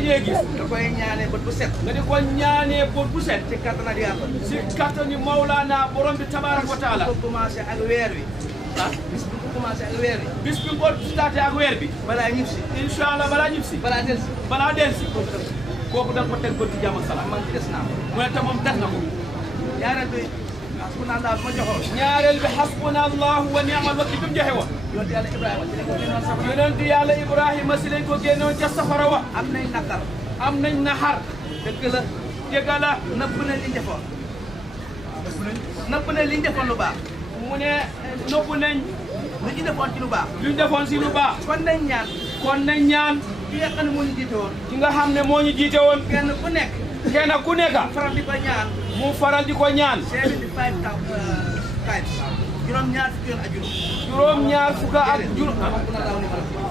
gëjee gis nga koy ñaanee bët bu set nga di ko ñaanee bët bu set ci kattan ak yàlla si kattani Mawlaana borom bi tabaaraka wa taala ko commencé ak weer wi ah bis bu ko commencé ak weer wi bis bi boo starté ak weer bi balaa ñib si incha allah balaa ñib si balaa del si kooku da nga ko teg bët ci jàmm ak salaam man des naa mu ne te moom des na ko ñaareel bi hasbuna Allah ma joxoon ñaareel bi hasbuna allahu wa ni'mal wakiil bi mu joxe wa yonent yàlla Ibrahima ci lañ ko génnoon yonent yàlla Ibrahima si lañ ko génnoon ca safara safara wa am nañ naqar am nañ naxar dëgg la dëgg la nëbb na liñ defoon nëbb na liñ defoon lu baax mu ne noppu nañ lu ñu defoon ci lu baax luñ defoon si lu baax kon nañ ñaan kon nañ ñaan ki nga xam ne moo ñu jiite woon ki nga xam ne moo ñu jiite woon kenn ku nekk kenn ku nekk faral di ko ñaan mu faral di ko ñaan 75 juróom-ñaar fukki yoon ak juróom-ñaar fukk ak juróom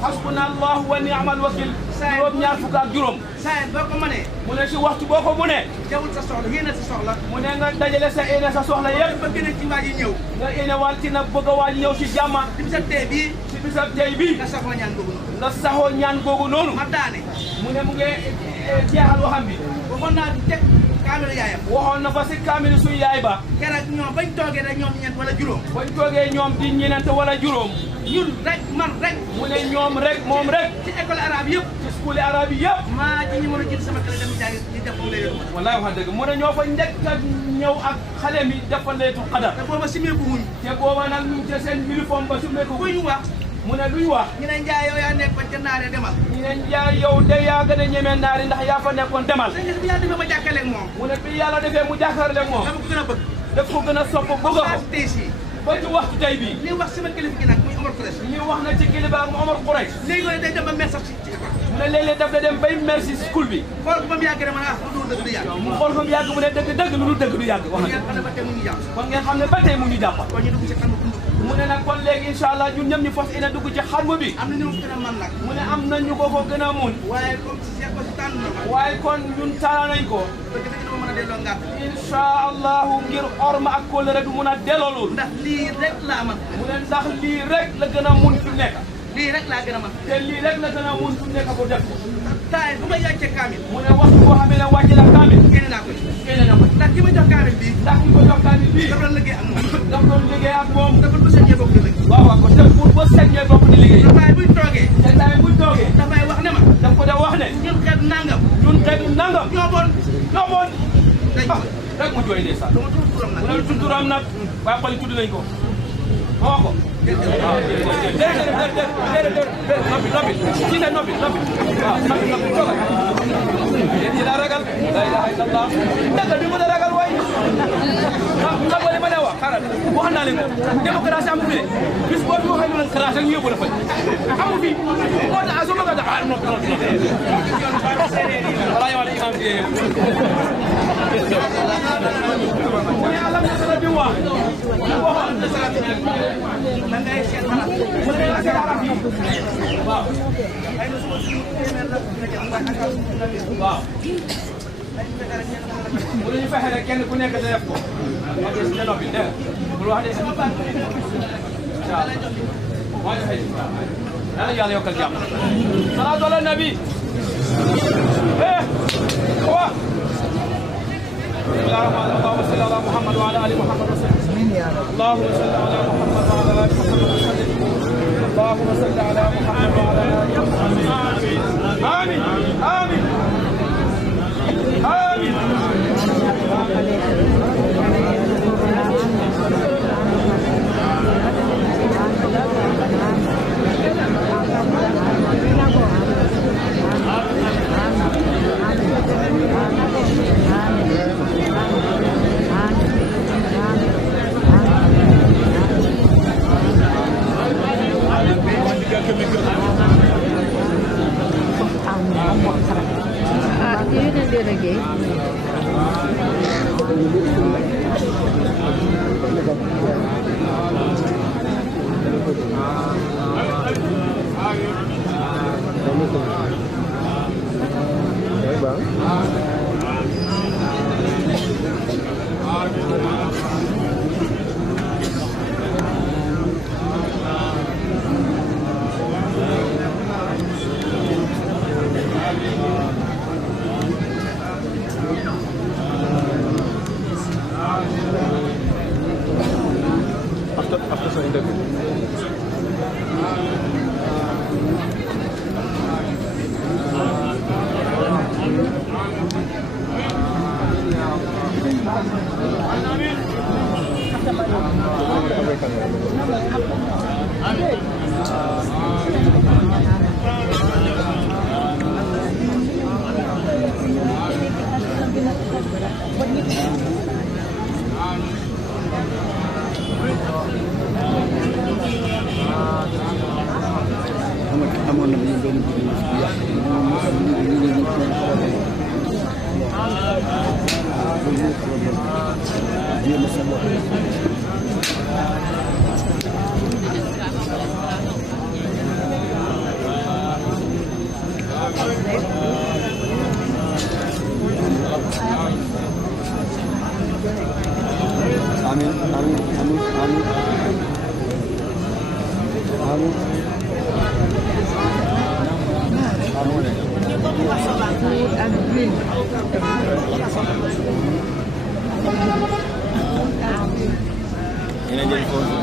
hasbuna allahu wa ni'mal wakiil juróom-ñaar fukk ak juróom saa boo ko mënee mu ne si waxtu boo ko mu ne jawul sa soxla yéene sa soxla mu ne nga dajale sa yéene sa soxla yëpp ba gën a ci waa ji ñëw nga yéene wàll ci nag bëgg a waaj ñëw si jàmma ci bisab tey bii si bisab tey bii nga soxla ñaan googu noonu nga saxoo ñaan googu noonu ma daane mu ne mu ngi jeexal waxam bi waxoon naa di teg kaamilu yaayam waxoon na fa si kaamil suy yaay ba keroog ñoom bañ toogee rek ñoom ñeent wala juróom bañ toogee ñoom di ñeneent wala juróom ñun rek man rek mu ne ñoom rek moom rek ci école arabe yëpp ci school arabe yi yëpp maa ci ñi mën a jël sama kër dem jàngi ñu def mu lay wallaay wax dëgg mu ne ñoo fa njëkk a ñëw ak xale mi defal laylatul qadar te booba simeeku wuñ te booba nag ñu ngi seen uniforme ba su nekk kuy ñu wax mu ne luy wax ñu ne Njaay yow yaa nekkoon ca naaree demal ñu ne Njaay yow de yaa gën a ñemee naari ndax yaa fa nekkoon demal bi yàlla defee ma jàkkaleeg moom mu ne bi yàlla defee mu jàkkaarleeg moom dama ko gën a bëgg daf ko gën a sopp bëgg ko tey si ba ci waxtu tey bii li wax sama kilifa gi nag muy Omar Kourès li wax na ci kilifa ak Omar Kourès léegi loolu day dem ba mer sax ci école mu ne léeg-léeg daf da dem bay mer si school bi xool ko ba mu yàgg rek ma ne ah lu dul dëgg du yàgg mu xool ko mu yàgg mu ne dëgg dëgg lu dul dëgg du yàgg wax na ngeen xam ne ba tey mu ngi jàpp kon ngeen xam ne ba tey mu ngi jàppal kon ñu dugg ci xam dund mu ne nag kon léegi incha allah ñun ñëpp ñu fas yéene dugg ci xarmu bi am na ñu gën a man nag mu ne am nañu ko gën a mun waaye comme si seet ko si tànn na ma waaye kon ñun taala nañ ko ba dëgg dina ma mën a delloo ngàtt incha allahu ngir orma ak kóllëre du mun a delloo loolu ndax lii rek laa man mu ne ndax lii rek la gën a mun fi nekk lii rek laa gën a man te lii rek la gën a mun fi nekk ko def taay bu ma yàccee kaamil mu ne waxtu boo xamee ne wàcce na kaamil génne naa ko génne na ko ndax ki ma jox kaamil bii ndax ñu ko jox kaamil bii dafa doon liggéey ak moom daf doon liggéey ak moom dafa bu sañee bokk di liggéey waaw waaw kon te pour ba seet ñooy bokk di liggéey waaye buñ toogee te saa buñ toogee dafay wax ne ma daf ko da wax ne ñun xeet nangam ñun xeetu nangam ñoo bon ñoo bon dañ ah rek mu jooy ndeysaan dama tudd turam nag mu ne tudd turam nag waaye xol yi tudd nañ ko ma wax ko waaw déedéet noppi noppi ci ne noppi noppi waaw noppi toogal yéen ñi daa ragal la ilaha illallah dëgg bi mën a ragal waay xam nga li ma ne wax xaaral wax naa leen ko démocratie amu fi de bis boo fi waxee ñu leen classe rek ñu yóbbu la fa amu fi moo tax su ma ko tax noppi noppi wala yow imam bi mu ne alam nasara bi wax waxoon nasara bi da ngay seet xalaat mu ne la seet xalaat yi waaw ay na suma suñu téeméer la dina jëm ndax akal na leen waaw ay fexe rek ñenn xam la mu ñu fexe rek kenn ku nekk da def ko ok si te noppi dégg nga bul wax de sama baat ko incha allah moo joxe yàlla yàlla yokkal jàmm salaatu ala nabi wa اللهم صل على محمد وعلى ال محمد وسلم اللهم صل على محمد وعلى ال محمد وسلم اللهم صل على محمد وعلى ال محمد امين امين امين You can do it again. Amin, amin, amin, amin. Amin. Food and drink. Ini jadi foto.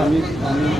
Amin, amin,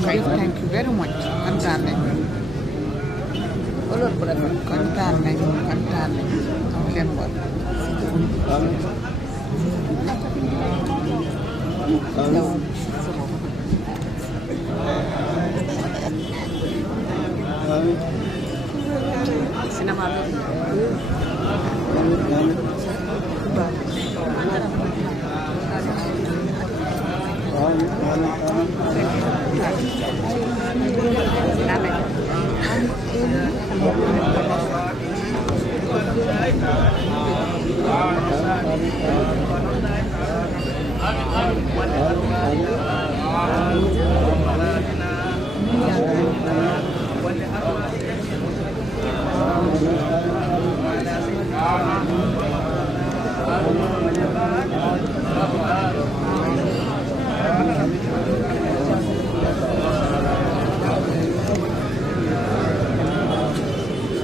Thank you very much. Kontaan nañu. Kontaan nañu. Am leen war. Sinema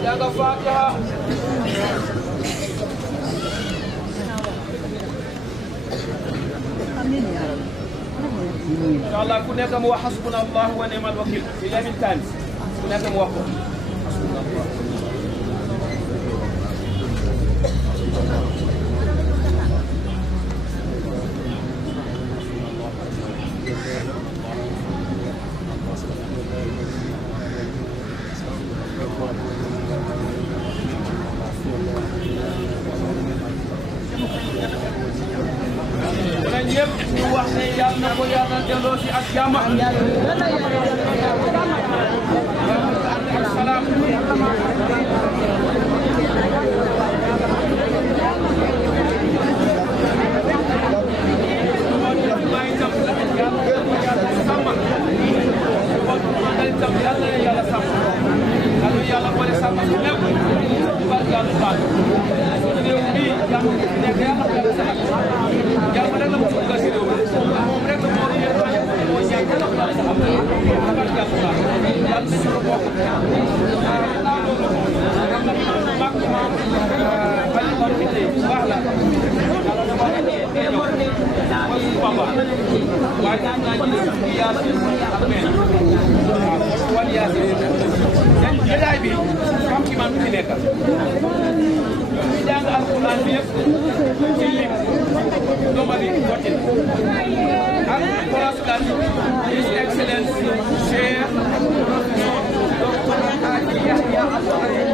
Jaga Fatihah. Inshallah ku nekk mu wax hasbunallahu wa ni'mal wakil ci yamin tanis ku nekk mu wax ko ñëpp ñu wax ne yàlla na ko yàlla delloo si ak jàmm ak salaam yàlla boole sàmm ci lépp barke yàlla baal réew mi jàmm nekk yàlla yàlla sax jàmm rek la mu bëgg si réew mi moom rek la moo yéen moo ñaan yàlla yàlla sax barke yàlla baal yàlla nañu ko bokk mag maam bali ko ci baax la yàlla dafa ñëw papa jotaay bi xam ki man fi nekk ñu jàng alquran bi yëpp ci lim domani wotin ak président His Excellency Cheikh Dr. Haji Yahya Al-Faqih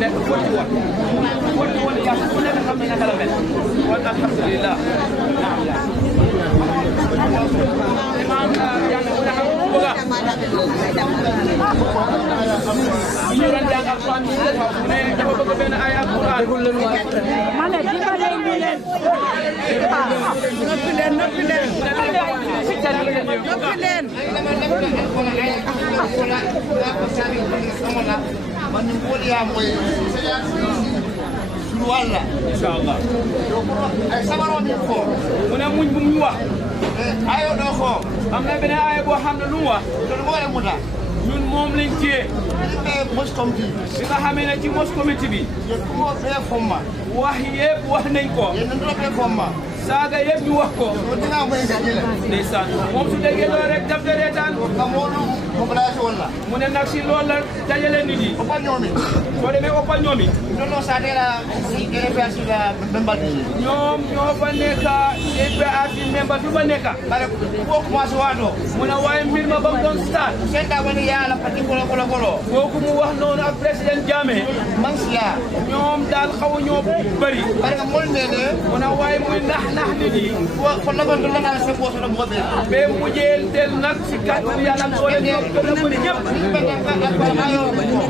nekk 41 yàlla ku nekk xam ne naka la mel kon alhamdulillah imam jàng mu ne xam bëgga ñu doon jàng alquran mu ne dafa bëgg benn ay alquran ma ne dimbale ñu leen noppi leen noppi leen noppi leen man ni ko ya moy sunu wala inshallah ay sabaro mi ko mu ne muñ bu mu wax ayo do ko am na beneen aaya boo xam ne lu mu wax do mo wala muta ñun moom lañ téye be mos committee bi nga xamee ne ci mos comité bi ye ko be fomma wax yëpp wax nañ ko ye ndo be fomma saaga yëpp ñu wax ko ko dina ko e jale ndeysaan moom su déggee loolu rek daf de reetaan amolu population la mu ne nag si loolu la dajale nit yi ko ñomi soo demee oppal ñoom yi no sa de la APRC la membati ñoom ñoo fa nekk APRC membre bi fa nekk bare ko commencé wato mu ne waaye mbir ma ba mu doon start senda woni ya la pati ko kooku mu wax noonu ak président Jammeh man siya ñoom daal xaw ñoo bëri bare nga mol ne mu ne waaye muy nax nit yi ko la ko la na se ko so mo be be mujjeel tel nag si kàttan yàlla doole ñoom gën a bëri ñëpp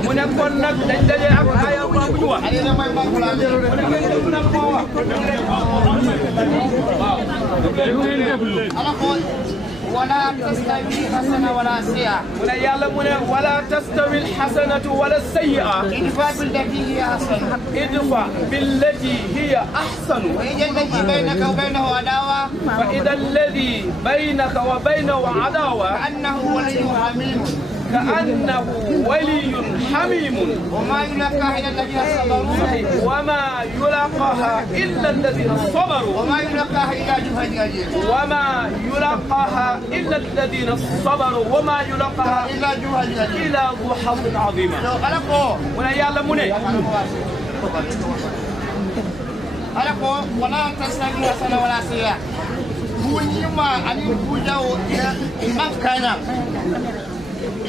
mu ne kon nag dañ daje ak ay bu ñu wax ali na may bangula de mu ne ngeen mën a koo wax ala ko wala tastawi hasana wala sayyi'a mu ne yàlla mu ne wala tastawi alxasanatu wala sayyi'a idfa billati hiya ahsan idfa billati hiya ahsanu wa yajzi bainaka wa bainahu adawa fa ida alladi baynaka wa baynahu adawa annahu waliyyun hamim كأنه ولي حميم وما يلقاها إلا الذين صبروا وما يلقاها إلا الذين صبروا وما يلقاها إلا ذو حظ عظيم وما يلقاها إلا الذين صبروا وما يلقاها إلا ذو حظ عظيم إلا ذو حظ عظيم لو خلقوا ولا يعلم مني خلقوا ولا تستوي حسنة ولا سيئة كونيما أن يكوجوا مكانا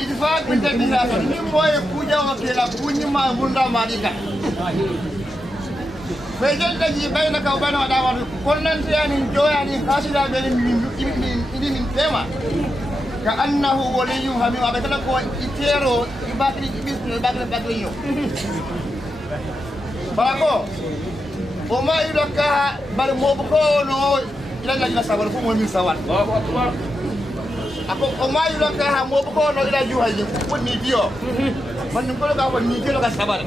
idfa bin tabila ni moye kuja wakila kunyima bunda marika fejel daji bainaka wa baina wadawa konnan tiyani joya ni kasida be ni min tema ka annahu waliyyun hamim abakala ko itero ibakri ibisni ibakri bagriyo barako o ma yulaka bar mobuko no ila la sabar fu mo min sawal Allahu akbar ako o ma yulaka ha mobuko no ila juhaji ko ni biyo man ko ga ko ni kilo ka sabar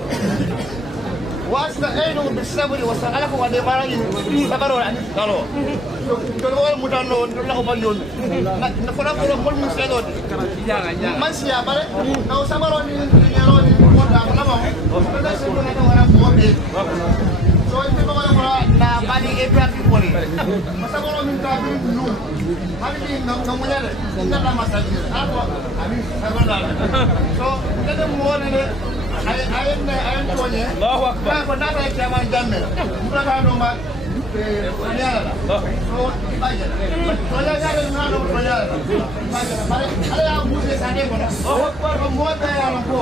واستعينوا بالصبر والصلاة والإيمان صبروا عن قالوا كلوا المدانو لا أبنون نقول لكم كل مسلمون من سيابر أو صبروا من يرون ولا كلامهم كذا سيكون هذا ولا مؤمن so itu kalau na bani APRC poli masaboro min tabi lu hari ngamunya le nda masaji ako ami sabala so kada muone ayen tonye Allahu akbar ko na ba kiyama jamme mura ka do ma yala so aja so ya ya na do so ya bare ala ya buse sade ko Allahu akbar mo ta ya ko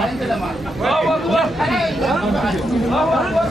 ayen kada ma Allahu akbar Allahu akbar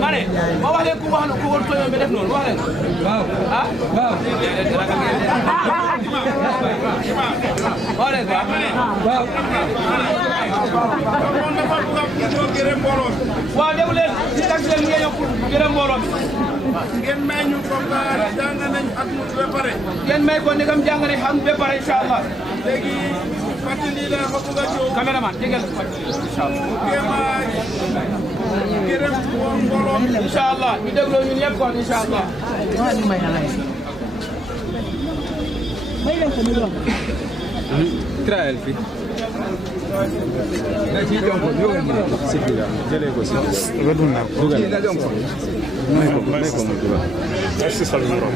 mane ma wax leen ku wax na ku war tooñoon bi def noonu wax leen waaw ah waaw wax leen waaw déglu leen ci tax leen ngeen ñëw gërëm mbooloo mi ngeen may ñu ko ba jàng nañ at mu ba pare ngeen may ko ndegam jàng nañ xam ba pare incha allah léegi fàttali la fa bëgg a ñëw caméraman tegal incha allah gërëm mbooloo mi incha allah ñu dégloo ñun ñëpp kon incha allah trial fi na ci jom ko yoga ni sibila jele ko si roduna dugal may ko mo dugal merci sallallahu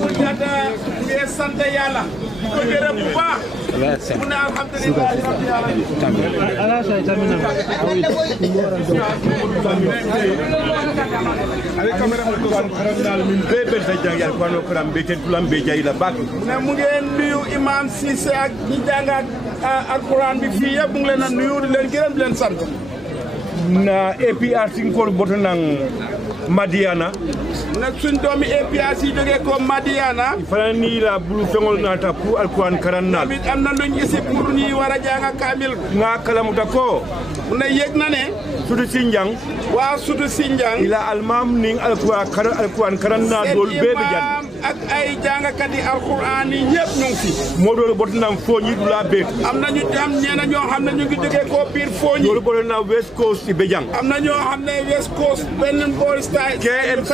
bu jata ngi sant yàlla ko gërëm bu baax mu ne alhamdulillah ala say tamina avec caméra ko xaral min bebe sa jang yal ko no kram be ten tulam be jay la bak ne mu ngeen nuyu imam Cissé ak ñi jàng ak alquran bi fii yëpp mu ngi leen a nuyu di leen gërëm di leen sant na APRC ko botanang Madiana nag suñ doomi APRC jógee ko Madiana fana ni la bulu fengol nata pour alquran karannal tamit am na luñ isi pour ñi war a jàng kaamil nga kalamuta ko mu ne yëg na ne sudu sinjang waa sudu Sinjang ila almam ning alquran karanna dol bebe jan ak ay jàngkat yi alquran yi ñëpp ñu ngi fi modol botanam foñi dula bet am na ñu am ñeena ñoo xam ne ñu ngi jógee ko biir Fooñi dol botanam West Coast ci bejang am na ñoo xam ne West Coast benn boor style KMC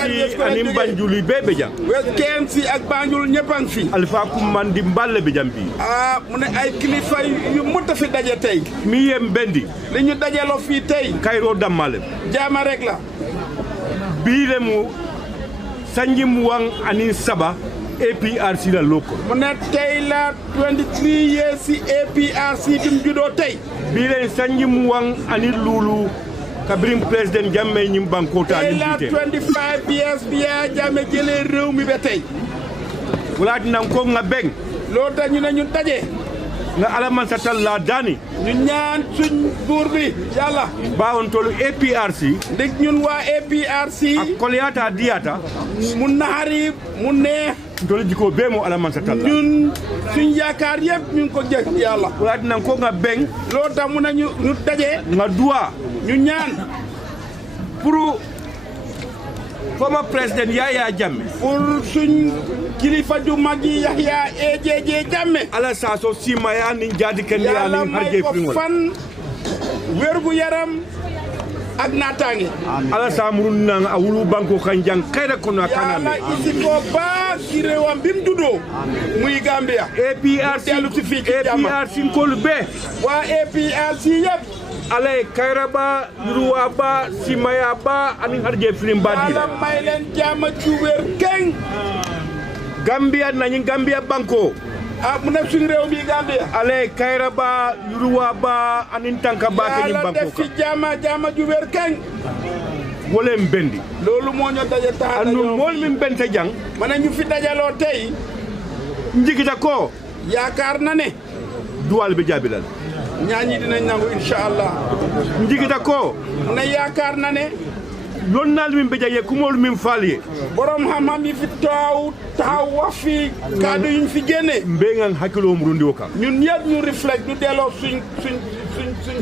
anim Banjuli bebe jang KMC ak Banjul ñëpp a ngi fi alfa kum di mballe be jambi mu ne ay kilifa yu mutta fi daje tey mi yem bendi li ñu dajaloo fii tey kayro dammale jaama rek la biile mu sanji mu wang anin saba APRC la loko mu ne tey la 23 years si APRC bim juddoo tey biile sanji mu wang anin lulu kabrim president Jammeh ñim bankota tey ni la bité 25 years bi yaa Jammeh jëlee réew mi ba tey wala dinam ko nga beng loolu tax ñu ne ñu daje nga alaman satal la dani ñu ñaan suñ buur bi yàlla bawon tolu APRC ndig ñun waa APRC ak kolyata diata mu naxari mu neex tolu jiko be mo alaman satal la ñun suñ yaakaar yëpp ñu ngi ko jëg yàlla wala dinam ko nga beng loolu tax mu ne ñu daje nga duwa ñu ñaan pour former president Yaya Jammeh pour suñ kilifa ju mag yi Yahya AJJ Jammeh ala saso simaya ni jadi ken ya yàlla ni may harje ko fringol fan wérgu yaram ak naataange ala samrun nang awulu banko kanjang kayda kono yàlla kaname isi ko ba ci réewam bi mu juddoo muy Gambia APRC dellu si fii ci jàmm APRC kol be waa APRC yëpp ala kayraba ruwa ba simaya ba ani harje fring yàlla badila may leen jàmm ci wér keng Gambia nani Gambia banko mu nekk suñu réew bi Gambia ale kayraba ruwa ba ani tanka ba ke yàlla banko def fi jàmm ju wér keng wolem bendi loolu moo ñu daje tax anu mol min bente jang ma ne ñu fi dajaloo tey njigita ko yaakaar na ne duwal be jabilal ñaañi dinañ nangu incha allah njigita ko ne yaakaar na ne lonnal min be jaye kumol min faaliye borom xam-xam yi fi taxaw wax fi kaddu yuñ fi génne mbe ngan hakkilo murundi o kam ñun ñëpp ñu reflect ñu delloo suñ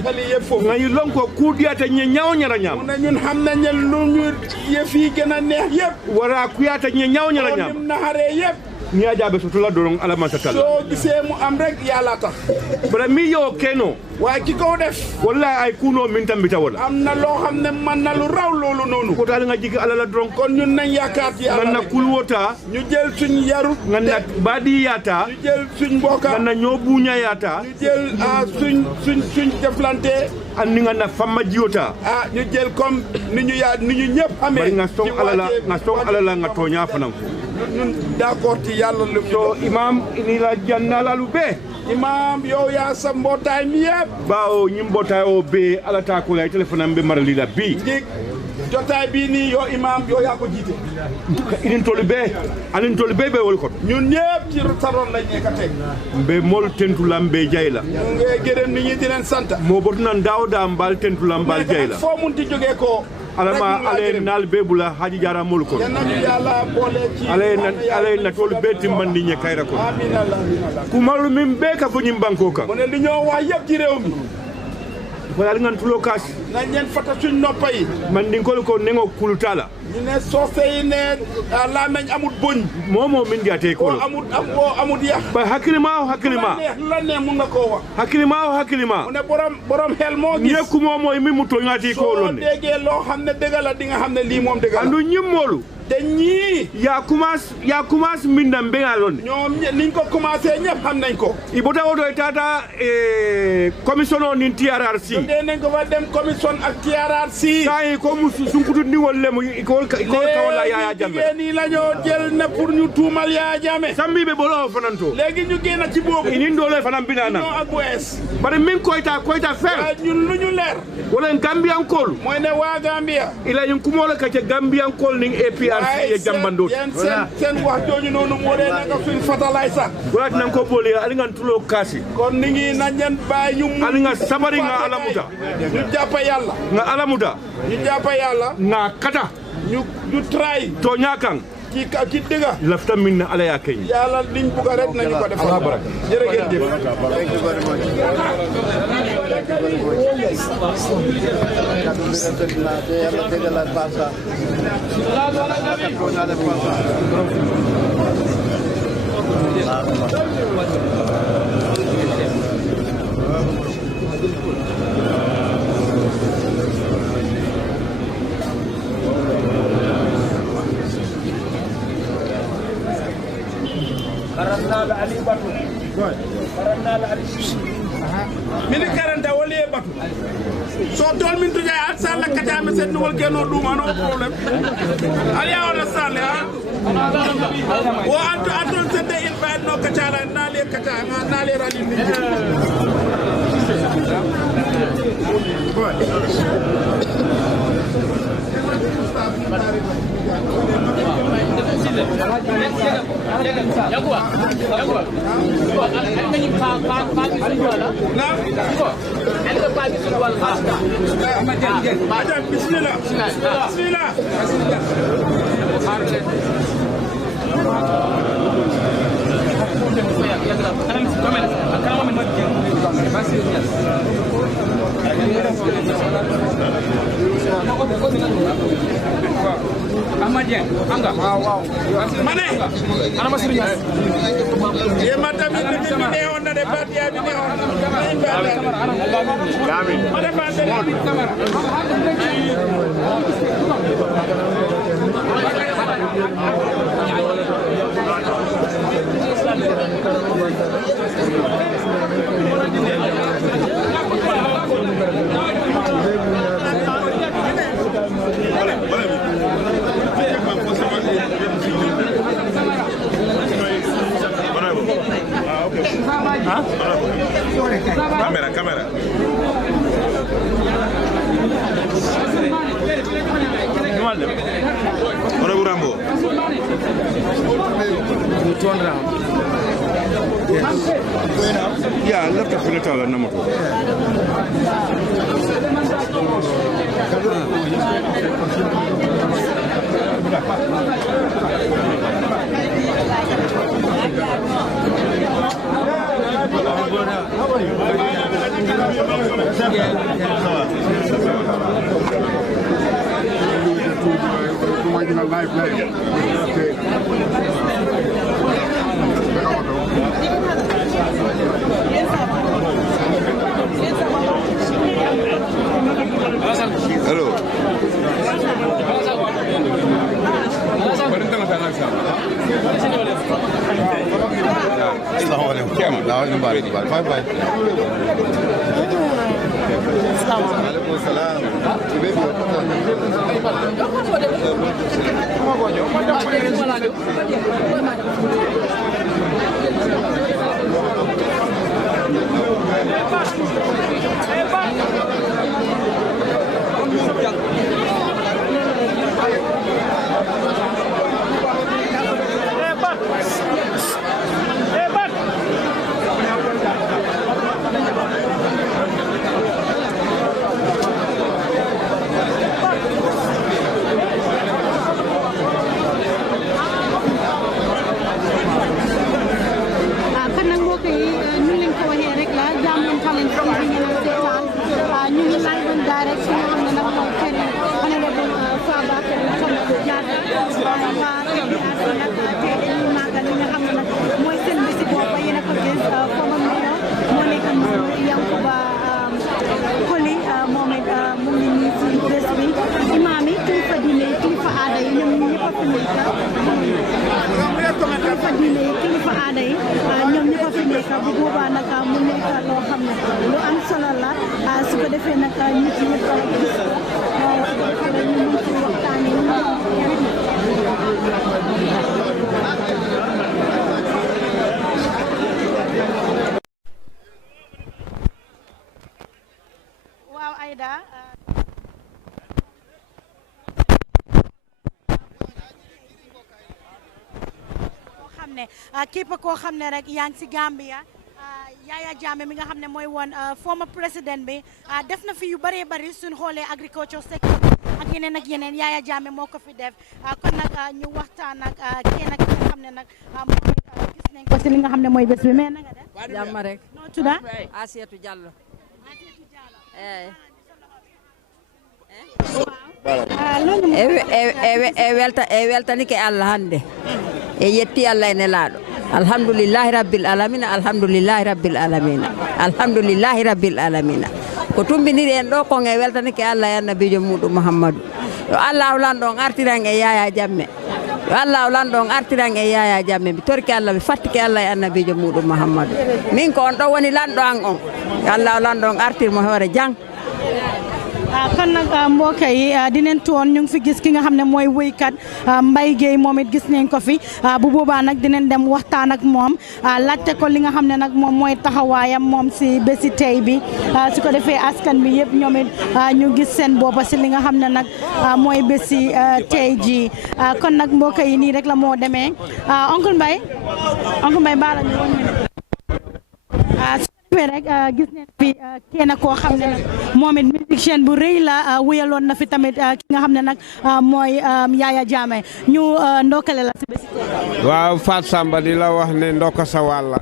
xel yi yëpp foofu ngayi lonko kuudiyata ñe ñaw ñara ñam mu ne ñun xam nañ ne lu ñu yëf yi gën a neex yëpp wara kuyata ñe ñaw ñara ñam nim naxaree yëpp ni ajabe sotola dorong alama satal soo gisee mu am rek yàlla tax bara mi yo keno waaye ki ko def wallahi ay kuno min tambita wala am na loo xam ne man na lu raw loolu noonu ko dal nga jigi alala dorong kon ñun nañ yaakaar ci yàlla na rek. kulwota ñu jël suñ yaru ngana badi yata ñu jël suñ mbokka ngana ñobuña yata ñu jël suñ jëflante andi ngana famma jiota ñu jël comme ni ñu ñëpp amee bari nga song alala nga toña fanam ñun d'accord ci yàlla lu so imam ini la jannalalu be imam yow yaa sa mbootaay mi yëpp bawo ñim mbootaay o be ala ta ko lay téléphone am be marali la bi ndig jotaay bii nii yoo imam yoo yaa ko jiite inin tolu be be wol ko ñun ñëpp ci saroon lañ nekk tey mbe mol tentulam be jayla nga gërëm nit ñi di leen sant mo botunan dawda mbal tentulam mbal jayla foo mun ti jógee ko alama ale nal bebula haji jara mol ko yàlla boole ci ale na tolu be timmandi ñe kayra ko amiin ku malu min be ka fo ñim banko ka mu ne li ñoo wax yëpp ci réew mi wala ngan tulo kas nañ leen fata suñ noppa yi man din ko nengo kulutala ñu ne soose yi ne laameñ amut boñ momo min diate ko amut yax ba hakkilima la ne mun nga koo wax hakkilima mu ne borom xel moo gis ñekku momo mi mu to ngati ko lon soo déggee loo xam ne dëgg la di nga xam ne lii moom dëgg la andu ñimmolu te ñii ya commence mbindam be ngalon ñoom niñ ko commencé ñëpp xam nañ ko i bota woto tata commission o nin TRRC de nañ ko fa dem commission ak TRRC tay ko mu sunkutu ni wolle mu ko kawala Yaya Jammeh ni lañoo jël na pour ñu tuumal Yaya Jammeh sambi be bolo fananto léegi ñu génn ci boobu inin dole fanam binana ñoo ak wes bari min koyta fer ñun lu ñu leer wala Gambian kol mooy ne waa Gambia ila yin kumola ka ca Gambian kol ning APRC e jambando seen wax jooju noonu moo dee naka suñ fatalay sax wala nan ko boli ali ngan tulo kasi kon ni ngi nañ leen bàyyi ñu ali nga sabari nga alamuta ñu jàppa yàlla nga alamuta ñu jàppa yàlla nga kata ñu try to ñakan ki dëgga lafta min na ala ya kay yàlla liñ bugg rek nañu ko defal jërë ngeen jëf mini karanta wali e batu so tol min tuja at sala kata me sen wol geno duma no problem ali ya wala sale ha wo aton sede il fa no kata nale kata nale rali ni Mane ana masri ye mata mi ne on na de parti ya bi ne on amin mane ba Cámara. Hola Burambo. Ya, la pelota la namoto. Hello. bu boobaa nag mu nekk loo xam ne lu am solo la su ko defee nag nit ñi ko gis su ko defee ñu mën ci waxtaanee waaw Aïda képp koo xam ne rek yaa ngi si Gambia Yaya Jammeh mi nga xam ne mooy woon former président bi def na fi yu bëree bëri suñ xoolee agriculture sector ak yeneen Yaya Jammeh moo ko fi def kon nag ñu waxtaan ak kenn ak nga xam ne nag moom gis nañ ko si li nga xam ne mooy bés bi mais na nga def jàmm rek noo tudda Asietu Diallo e weltani ke Allah hande e yetti Allah ene laaɗo alhamdulillahi rabbil alamina alhamdulillahi rabbil alamina alhamdulillahi rabbil alamina ko tumbiniri en ɗo kon e weltani ke Allah e annabijo muɗum Muhammadu yo Allah awlan ɗon artiran e Yaya Jammeh yo Allah awlan ɗon artiran e Yaya Jammeh mi torki Allah mi fattike Allah e annabijo muɗum Muhammadu min ko on ɗo woni lanɗo an on yo Allah awlan ɗon artirmo hoore jang kon nag mbokk yi dinañ toon ñu ngi fi gis ki nga xam ne mooy wéykat Mbaye Gueye moom it gis nañ ko fi bu boobaa nag dinañ dem waxtaan ak moom laajte ko li nga xam ne nag moom mooy taxawaayam moom si bési tey bi su ko defee askan bi yëpp ñoom it ñu gis seen boppa si li nga xam ne nag mooy bési tey ji kon nag mbokk yi nii rek la moo demee oncle Mbaye baala ñu woon rek gis neen fi kenn koo xam ne nag moom it musicien bu rëy la wuyaloon na fi tamit ki nga xam ne nag mooy Yaya Jammeh ñu ndokkale la si bési tey waaw Fatou Samba di la wax ne ndokka sa wàlla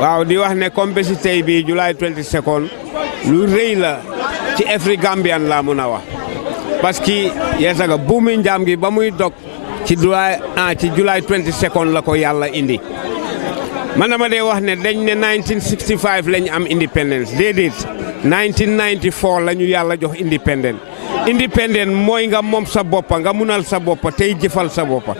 waaw di wax ne comme bési tey bi July 22 lu rëy la ci Afri Gambian laa mun a wax parce que yeesaga buumi njaam gi ba muy dog ci July 22 la ko yàlla indi man dama dee wax ne dañ ne 1965 lañ am independence déedéet 1994 la ñu yàlla jox independent mooy nga moom sa boppa nga munal sa boppa tey jëfal sa boppa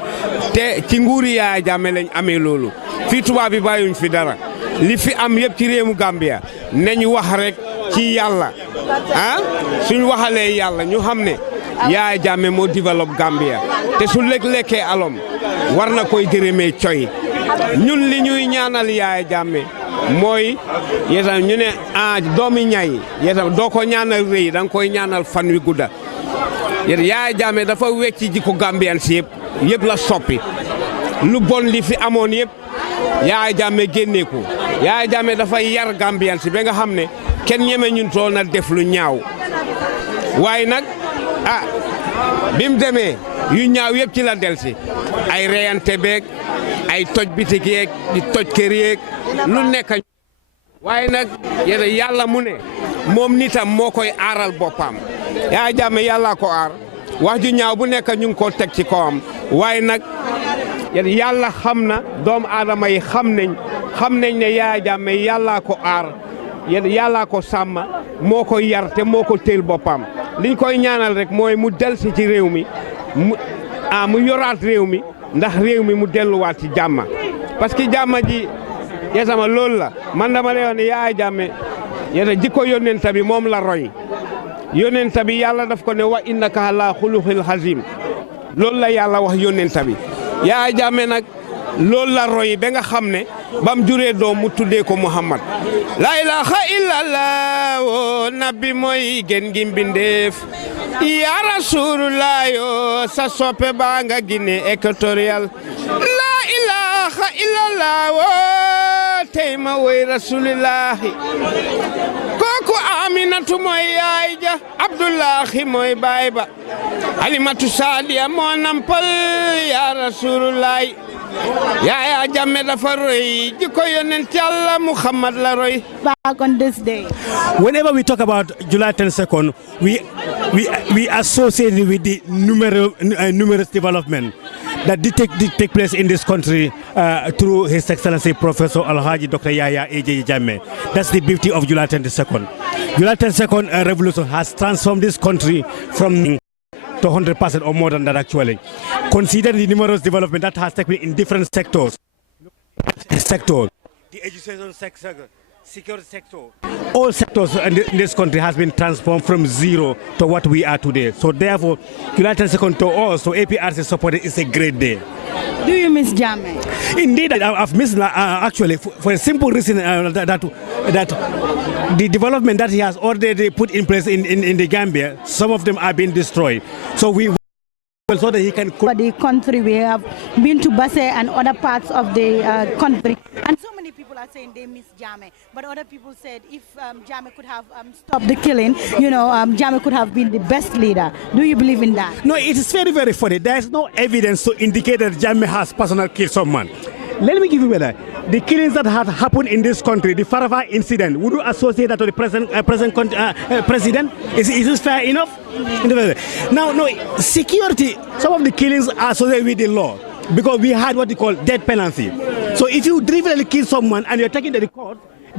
te ci nguuri Yaya Jammeh lañ amee loolu fii tubaab bi bàyyuñ fi dara li fi am yëpp ci réewu Gambia nañu wax rek ci yàlla suñ waxalee yàlla ñu xam ne Yaya Jammeh moo développe Gambia te su lekkee alom war na koy gërëmee coy ñun li ñuy ñaanal Yaya Jammeh mooy yeesam ñu ne doomi ñay yeesam doo ko ñaanal rëy da nga koy ñaanal fan wi gudda Yaya Jammeh dafa wecci jikko Gambian si yëpp la soppi lu bon li fi amoon yëpp Yaya Jammeh génnee ko Yaya Jammeh dafa yar Gambian si ba nga xam ne kenn ñeme ñun tool na def lu ñaaw waaye nag bi mu demee yu ñaaw yëpp ci la delsi ay reyante beeg ay toj bitik yeeg di toj kër yeeg lu nekk waaye nag yàlla mu ne moom nitam moo koy aaral boppam Yaya Jammeh yàlla ko aar wax ju ñaaw bu nekk ñu ngi ko teg ci kawam waaye nag yàlla xam na doomu aadama yi xam nañ ne Yaya Jammeh yàlla ko aar yàlla ko sàmm moo ko yar te moo ko téel boppam liñ koy ñaanal rek mooy mu delsi ci réew mi mu yoraat réew mi ndax réew mi mu delluwaat ci jàmma parce que jàmma ji yeesama loolu la man dama lay wax ne Yaya Jammeh yeesa jikko yónnenta bi moom la roy yónnenta bi yàlla daf ko ne wa innaka ala xuluqil azim loolu la yàlla wax yónnenta bi Yaya Jammeh nag loolu la roy ba nga xam ne bam juree doom mu tuddee ko Muhammad la ilaha illallah wo nabi mooy gën gi mbindeef ya rasulullah yo sa soppe baa nga Guinée équatoriale la ilaha illallah wo tey ma woy rasulillahi kooku Aminatu mooy yaay ja Abdullahi mooy baay ba Halimatu Saadiya moo nampal ya rasulullahi Yaya Jammeh dafa roy jikko yonent Yàlla Muhammad la roy. Back on this day. Whenever we talk about July 22nd, we associate it with the numerous development that did take place in this country through His Excellency Professor Alhaji Dr. Yaya A.J. Jammeh. That's the beauty of July 22nd. July 22nd revolution has transformed this country from to 100% or more than that actually. Consider the numerous development that has taken place in different sectors. The the education sector, security sector. All sectors in this country has been transformed from zero to what we are today. So therefore, July 22nd to us, to APRC supported, is a great day. Do you miss Jammeh? Indeed, I've missed actually for a simple reason that the development that he has already put in place in the Gambia, some of them are being destroyed. So we so that he can. For the country, we have been to Basse and other parts of the country, and so many people are saying they miss Jammeh. But other people said if Jammeh could have stopped the killing, Jammeh could have been the best leader. Do you believe in that? No, it is very, very funny. There is no evidence to indicate that Jammeh has personally killed someone. Let me give you that. The killings that have happened in this country, the Farava incident, would you associate that to the president? Is this fair enough? Now, no, security, some of the killings are associated with the law because we had what they call death penalty. So if you deliberately kill someone and you're taken to the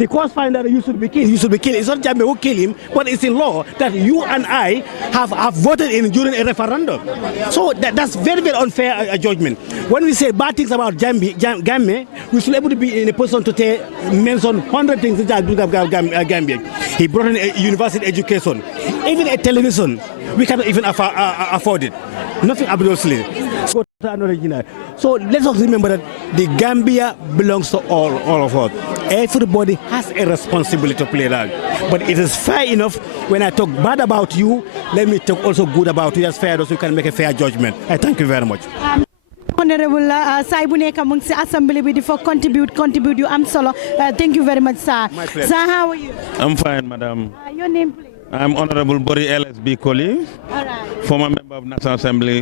court find that you should be killed. You should be killed. It's not Jammeh who killed him, but it's a law that you and I have voted in during a referendum. So that's very, very unfair judgment. When we say bad things about Jammeh, we should be able to be in a position to mention 100 things that Gambia. He brought in a university education, even a television. We cannot even afford it. Nothing absolutely. So let us remember that the Gambia belongs to all of us. Everybody has a responsibility to play that. But it is fair enough when I talk bad about you, let me talk also good about you. As fair as you can make a fair judgment. I thank you very much. Honorable Saibuneka Mungsi Assembly with for contribute you. I'm solo. Thank you very much, sir. My pleasure. Sir, how are you? I'm fine, madam. Your name, please. I'm Honorable Bori LSB Koli, former member of National Assembly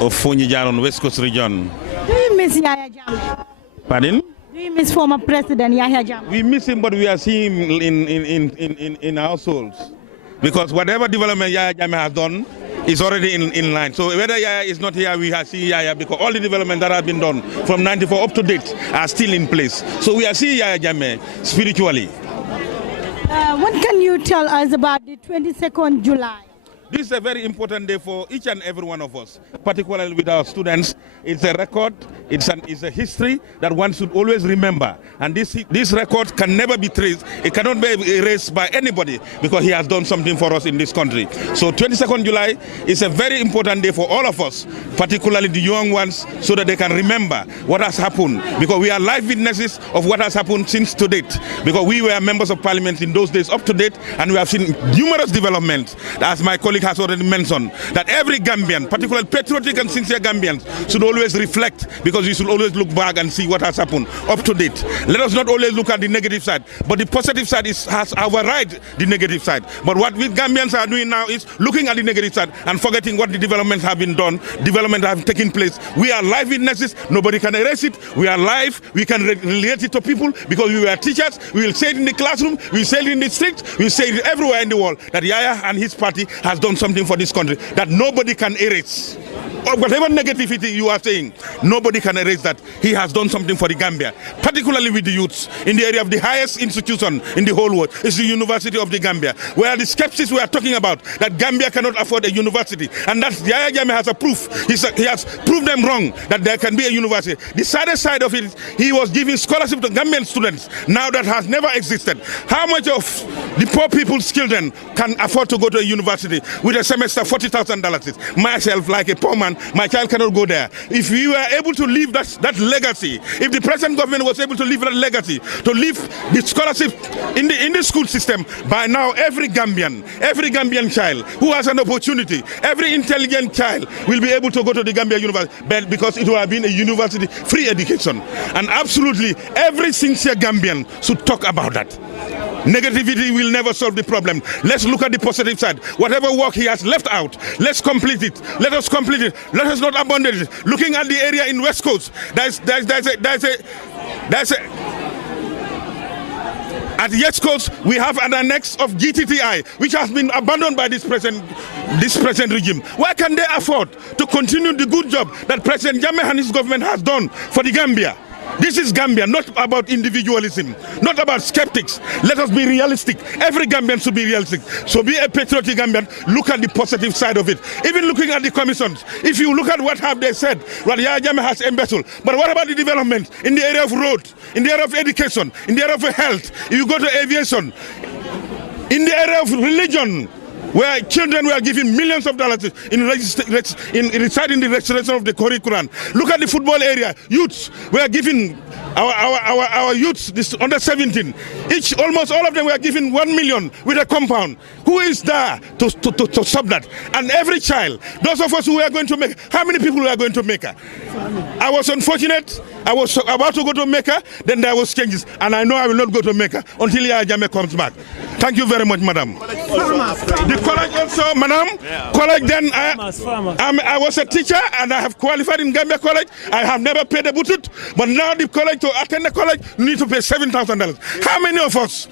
of Funyi-Jaron, West Coast Region. Do you miss Yahya Jammeh? Pardon? Do you miss former President Yahya Jammeh? We miss him, but we are seeing him in our souls. Because whatever development Yahya Jammeh has done is already in line. So whether Yahya is not here, we have seen Yahya because all the development that has been done from 94 up to date are still in place. So we are seeing Yahya Jammeh spiritually. What can you tell us about the 22nd July? This is a very important day for each and every one of us, particularly with our students. It's a record, it's a history that one should always remember. And this record can never be traced, it cannot be erased by anybody because he has done something for us in this country. So 22nd July is a very important day for all of us, particularly the young ones, so that they can remember what has happened. Because we are live witnesses of what has happened since to date. Because we were members of parliament in those days up to date, and we have seen numerous developments, as my colleague has already mentioned, that every Gambian, particularly patriotic and sincere Gambians, should always reflect, because we should always look back and see what has happened up to date. Let us not always look at the negative side, but the positive side has override the negative side. But what we Gambians are doing now is looking at the negative side and forgetting what the developments have been done, development have taken place. We are live witnesses, nobody can erase it. We are live, we can relate it to people because we were teachers. We will say it in the classroom, we will say it in the streets, we will say it everywhere in the world that Yahya and his party has done something for this country that nobody can erase. Or whatever negativity you are saying, nobody can erase that. He has done something for the Gambia, particularly with the youths in the area of the highest institution in the whole world. It's the University of the Gambia, where the skeptics we are talking about, that Gambia cannot afford a university. And that's Yahya Jammeh has a proof. He has proved them wrong that there can be a university. The saddest side of it, he was giving scholarship to Gambian students. Now that has never existed. How much of the poor people's children can afford to go to a university with a semester $40,000? Myself, like a poor man, my child cannot go there. If we were able to leave that legacy, if the present government was able to leave that legacy, to leave the scholarship in the school system, by now every Gambian child who has an opportunity, every intelligent child will be able to go to the Gambia University, because it will have been a university free education. And absolutely every sincere Gambian should talk about that. Negativity will never solve the problem. Let's look at the positive side. Whatever work he has left out, let's complete it. Let us complete it. Let us not abandon it. Looking at the area in West Coast, there's at West Coast, we have an annex of GTTI, which has been abandoned by this present regime. Why can they afford to continue the good job that President Jammeh and his government has done for the Gambia? This is Gambia, not about individualism, not about skeptics. Let us be realistic. Every Gambian should be realistic. So be a patriotic Gambian. Look at the positive side of it. Even looking at the commissions. If you look at what have they said, well, Yaya Jammeh has embezzled. But what about the development in the area of road, in the area of education, in the area of health? If you go to aviation, in the area of religion, where children were given millions of dollars in reciting the restoration of the curriculum. Look at the football area. Youths were given, our youths, this under 17, almost all of them were given 1 million with a compound. Who is there to stop that? And every child, those of us who were going to Mecca, how many people were going to Mecca? I was unfortunate. I was about to go to Mecca, then there was changes, and I know I will not go to Mecca until Yaya Jammeh comes back. Thank you very much, madam. The college also, madam, college then, I was a teacher and I have qualified in Gambia College. I have never paid a butut, but now the college, to attend the college, you need to pay $7,000. How many of us,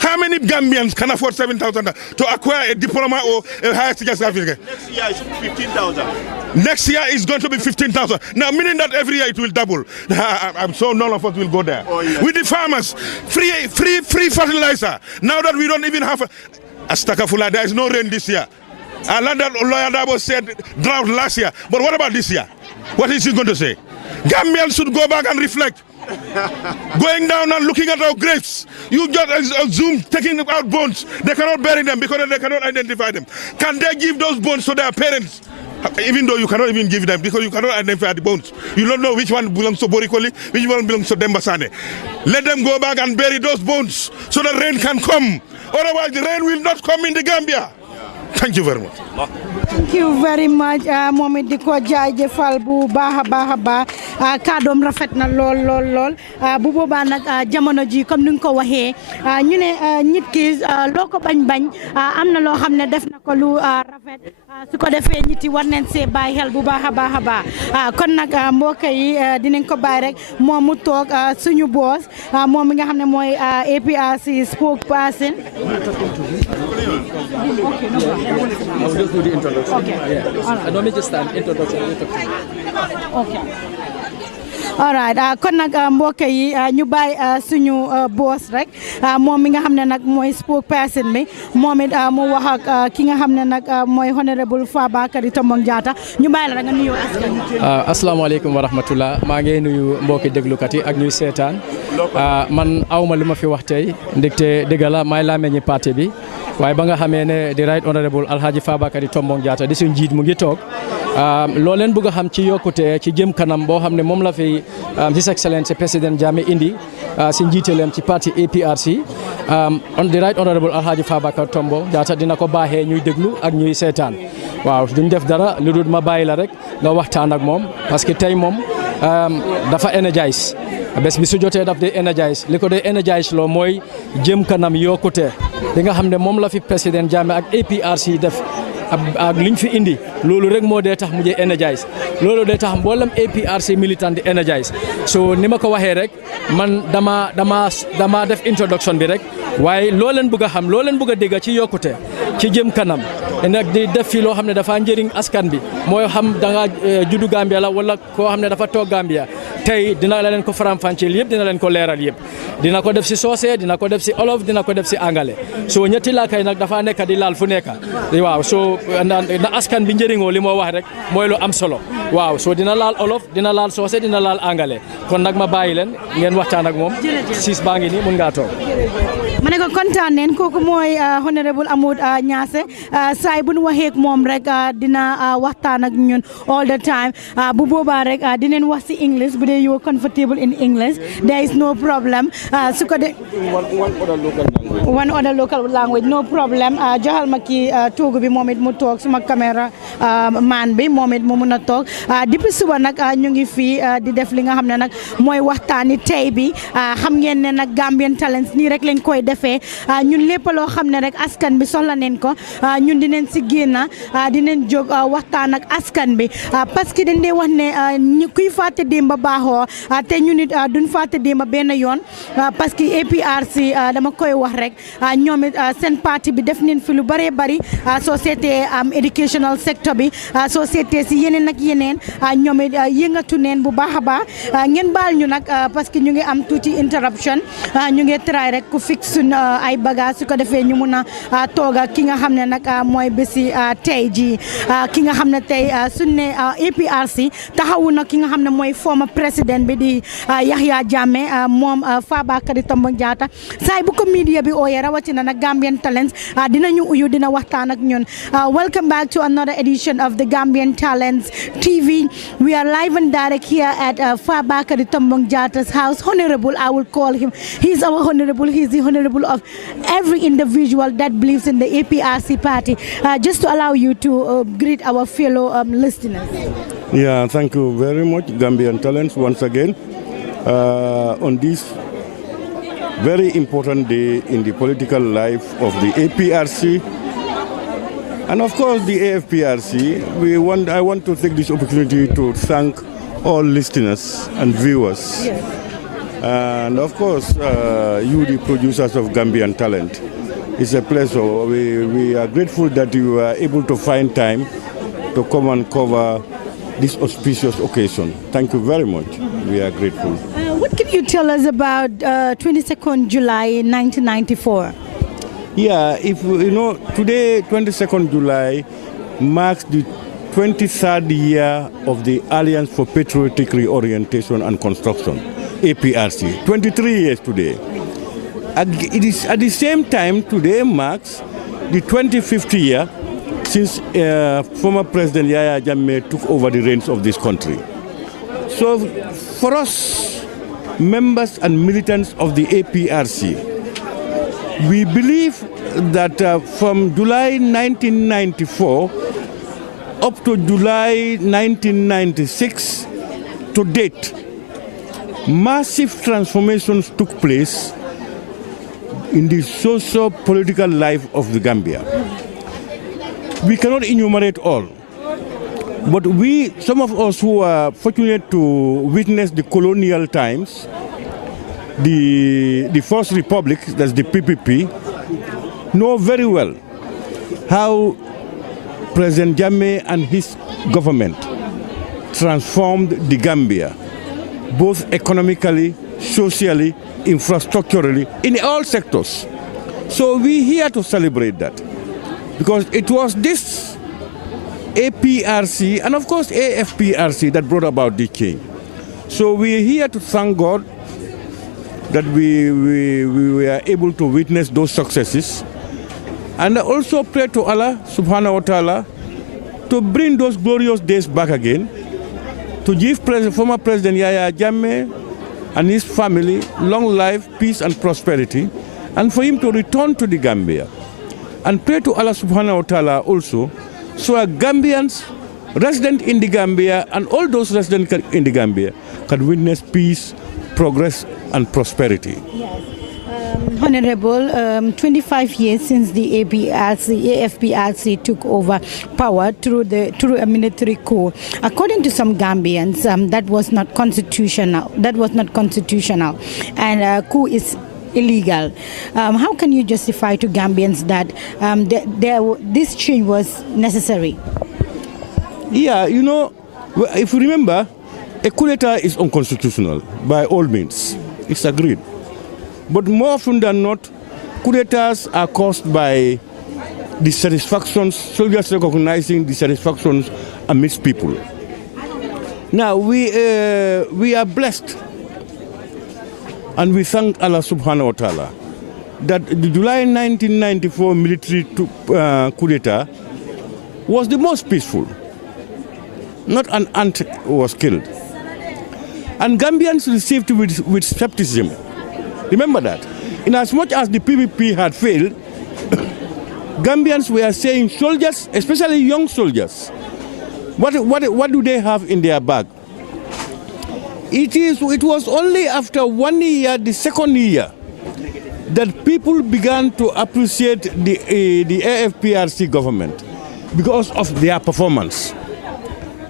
how many Gambians can afford $7,000 to acquire a diploma or a higher teacher certificate? Next year it should be 15,000. Next year is going to be 15,000. Now, meaning that every year it will double. I'm sure none of us will go there. Oh, yes. With the farmers, free fertilizer. Now that we don't even have Astakafullah, there is no rain this year. I learned that Lawyer Dabo said drought last year. But what about this year? What is he going to say? Gambians should go back and reflect. Going down and looking at our graves. You just Zoom taking out bones. They cannot bury them because they cannot identify them. Can they give those bones to their parents? Even though you cannot even give them because you cannot identify the bones. You don't know which one belongs to Borikoli, which one belongs to Dembasane. Let them go back and bury those bones so that rain can come. Otherwise, the rain will not come in the Gambia. Thank you very much. Thank you very much. Moom it di ko jaajëfal bu baax a baax a baax kàddoom rafet na lool bu boobaa nag jamono ji comme ni nga ko waxee ñu ne nit ki loo ko bañ am na loo xam ne def na ko lu rafet su ko defee nit yi war nañ see bàyyi xel bu baax a baax kon nag mbokk yi dinañ ko bàyyi rek moom mu toog suñu boss moom mi nga xam ne mooy APRC spokesperson. I will just do the introduction. Okay. Yeah. Right. Let me just start introduction. Okay. All right. Kon nag mbokk yi ñu bàyyi suñu boss rek moom mi nga xam ne nag mooy spokesperson bi moom it mu wax ak ki nga xam ne nag mooy honorable Fabakary Tombong Jatta ñu bàyyi la rek nga nuyoo askan. Asalaamaaleykum wa rahmatullah maa ngi nuyu mbokki déglukat yi ak ñuy seetaan man awma lu ma fi wax tey ndegte dëgg la may laa meññi parti bi. waaye ba nga xamee ne di right honorable Alhaji Fabakary Tombong Jatta di suñ njiit mu ngi toog loo leen bëgg a xam ci yokkute ci jëm kanam boo xam ne moom la fi His Excellency président Jammeh indi si njiitaleem ci parti APRC on the right honorable Alhaji Fabakary Tombong Jatta dina ko baaxee ñuy déglu ak ñuy seetaan waaw duñ def dara lu dul ma bàyyi la rek nga waxtaan ak moom parce que tey moom dafa energise bés bi su jotee daf dee energise li ko dee energise loo mooy jëm kanam yokkute li nga xam ne moom la fi président Jammeh ak APRC def ak liñ fi indi loolu rek moo dee tax mu jee energise loolu dee tax mboolem APRC militant di energise so ni ma ko waxee rek man dama def introduction bi rek waaye loo leen bëgg a xam loo leen bëgg a dégg ci yokkute ci jëm kanam nag di def fi loo xam ne dafa njëriñ askan bi mooy xam da nga juddu Gambia la wala koo xam ne dafa toog Gambia tey dina leen ko faram-fàcceel yëpp dina leen ko leeral yëpp dina ko def si soose dina ko def si olof dina ko def si angale so ñetti laakay nag dafa nekk di laal fu nekk waaw so na askan bi njëriñoo li moo wax rek mooy lu am solo waaw so dina laal olof dina laal soose dina laal angale kon nag ma bàyyi leen ngeen waxtaan ak moom siis baa ngi nii mun ngaa toog ma ne ko kontaan neen kooku mooy honorable Amadou Niasse saay bu nu waxee ak moom rek dina waxtaan ak ñun all the time bu boobaa rek dinañ wax si English bu dee you are comfortable in English there is no problem su ko de one other local language no problem joxal ma kii toogu bi moom it mu toog suma caméra man bi moom it mu mun a toog depuis suba nag ñu ngi fii di def li nga xam ne nag mooy waxtaani tey bi xam ngeen ne nag Gambian Talents nii rek lañ koy def defee ñun lépp loo xam ne rek askan bi soxla neen ko ñun dinañ si génn dinañ jóg waxtaan ak askan bi parce que dañ dee wax ne kuy fàtte démba baaxoo te ñu nit duñ fàtte démba benn yoon parce que APRC dama koy wax rek ñoom it seen parti bi def neen fi lu bëree bëri soo seetee educational sector bi soo seetee si yeneen ak yeneen ñoom it yëngatu neen bu baax a baax ngeen baal ñu nag parce que ñu ngi am tuuti interruption ñu ngi try rek ku fix suñ ay bagage su ko defee ñu mun a tooga ki nga xam ne nag mooy bési tey ji ki nga xam ne tey suñ ne APRC taxawu na ki nga xam ne mooy former président bi di Yahya Jammeh moom Fabakary Tombong Jatta saay bu ko media bi ooyee rawatina nag Gambian Talents dinañu uyu dina waxtaan ak ñun. Welcome back to another edition of the Gambian Talents TV. We are live and direct here at Fabakary Tombong Jatta's house. Honorable, I will call him. He's our honorable. He's the honorable of every individual that believes in the APRC party. Just to allow you to greet our fellow listeners. Yeah, thank you very much, Gambian Talents, once again, on this very important day in the political life of the APRC. And of course, the AFPRC, I want to take this opportunity to thank all listeners and viewers. Yes. And of course, you, the producers of Gambian Talent. It's a pleasure. We are grateful that you are able to find time to come and cover this auspicious occasion. Thank you very much. We are grateful. What can you tell us about 22nd July 1994? Yeah, today, 22nd July, marks the 23rd year of the Alliance for Patriotic Reorientation and Construction, APRC. 23 years today. It is at the same time today marks the 25th year since former President Yahya Jammeh took over the reins of this country. So for us, members and militants of the APRC, we believe that from July 1994 up to July 1996 to date, massive transformations took place in the socio-political life of the Gambia. We cannot enumerate all, but some of us who are fortunate to witness the colonial times, the First Republic, that's the PPP, know very well how President Jammeh and his government transformed the Gambia, both economically, socially, infrastructurally, in all sectors. So we're here to celebrate that, because it was this APRC and of course AFPRC that brought about the change. So we're here to thank God that we were able to witness those successes, and also pray to Allah subhanahu wa ta'ala to bring those glorious days back again, to give former President Yahya Jammeh and his family long life, peace and prosperity, and for him to return to the Gambia. And pray to Allah subhanahu wa ta'ala also, so our Gambians resident in the Gambia and all those resident in the Gambia can witness peace, progress and prosperity. Yes. Honorable, 25 years since the AFPRC took over power through a military coup. According to some Gambians, that was not constitutional. And coup is illegal. How can you justify to Gambians that this change was necessary? Yeah, if you remember, a coup d'etat is unconstitutional by all means. It's agreed. But more often than not, coup d'etats are caused by dissatisfactions, soldiers recognizing dissatisfactions amidst people. Now, we are blessed, and we thank Allah subhanahu wa ta'ala that the July 1994 military coup d'etat was the most peaceful. Not an ant was killed. And Gambians received with skepticism. Remember that. In as much as the PPP had failed, Gambians were saying soldiers, especially young soldiers, what do they have in their bag? It was only after 1 year, the second year, that people began to appreciate the APRC government because of their performance.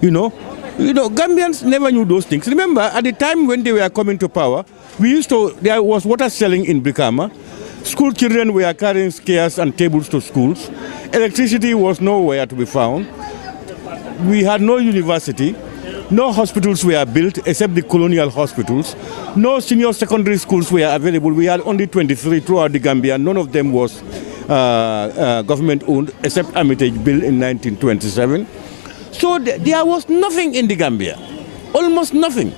You know, Gambians never knew those things. Remember, at the time when they were coming to power, there was water selling in Brikama. School children were carrying chairs and tables to schools. Electricity was nowhere to be found. We had no university. No hospitals were built except the colonial hospitals. No senior secondary schools were available. We had only 23 throughout the Gambia. None of them was government-owned except Armitage Bill in 1927. So there was nothing in the Gambia, almost nothing.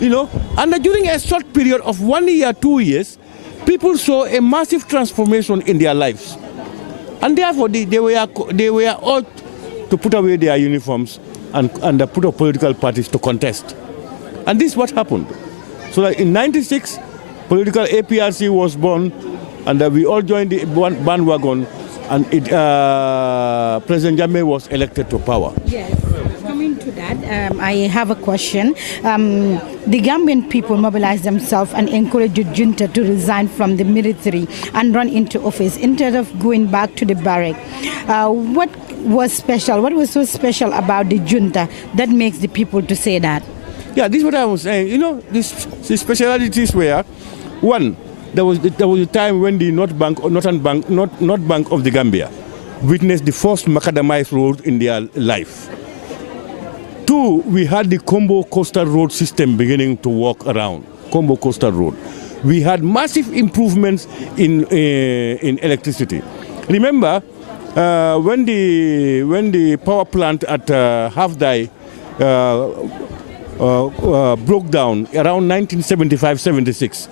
And during a short period of 1 year, 2 years, people saw a massive transformation in their lives. And therefore, they were urged to put away their uniforms and put up political parties to contest. And this is what happened. So that in 96, political APRC was born, and we all joined the bandwagon, and President Jammeh was elected to power. Yes. Coming to that, I have a question. The Gambian people mobilized themselves and encouraged the junta to resign from the military and run into office instead of going back to the barrack. What was special? What was so special about the junta that makes the people to say that? Yeah, this is what I was saying. The specialities were, one, there was a time when the North Bank of the Gambia witnessed the first macadamized road in their life. Two, we had the Combo Coastal Road system beginning to walk around, Combo Coastal Road. We had massive improvements in electricity. Remember, when the power plant at Halfdai broke down around 1975-76,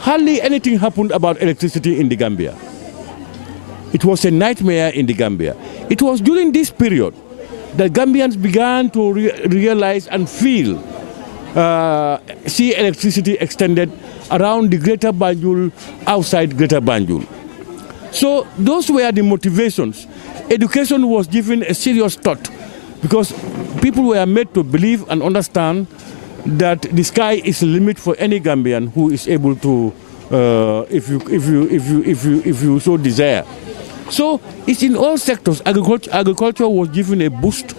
hardly anything happened about electricity in the Gambia. It was a nightmare in the Gambia. It was during this period that Gambians began to realize and feel, see electricity extended around the Greater Banjul, outside Greater Banjul. So those were the motivations. Education was given a serious thought because people were made to believe and understand that the sky is the limit for any Gambian who is able to, if you so desire. So it's in all sectors. Agriculture was given a boost.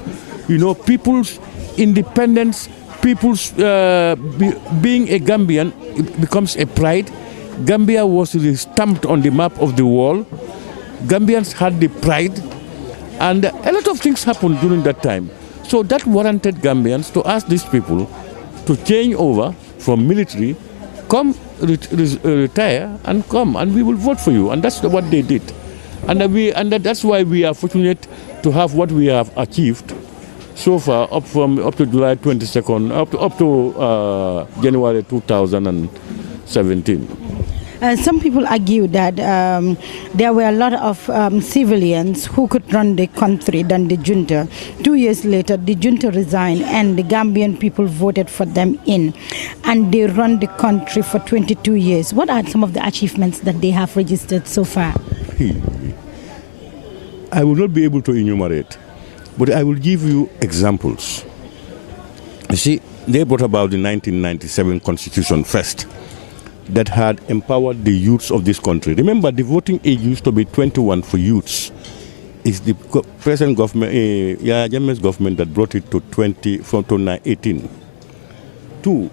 People's independence, people's being a Gambian, it becomes a pride. Gambia was stamped on the map of the world. Gambians had the pride, and a lot of things happened during that time. So that warranted Gambians to ask these people to change over from military, come retire and come, and we will vote for you. And that's what they did. And that's why we are fortunate to have what we have achieved so far up to July 22nd, up to January 2017. Some people argue that there were a lot of civilians who could run the country than the junta. 2 years later, the junta resigned and the Gambian people voted for them in. And they run the country for 22 years. What are some of the achievements that they have registered so far? I will not be able to enumerate, but I will give you examples. You see, they brought about the 1997 Constitution first, that had empowered the youths of this country. Remember, the voting age used to be 21 for youths. It's the present government, Jammeh's government, that brought it to 18. Two,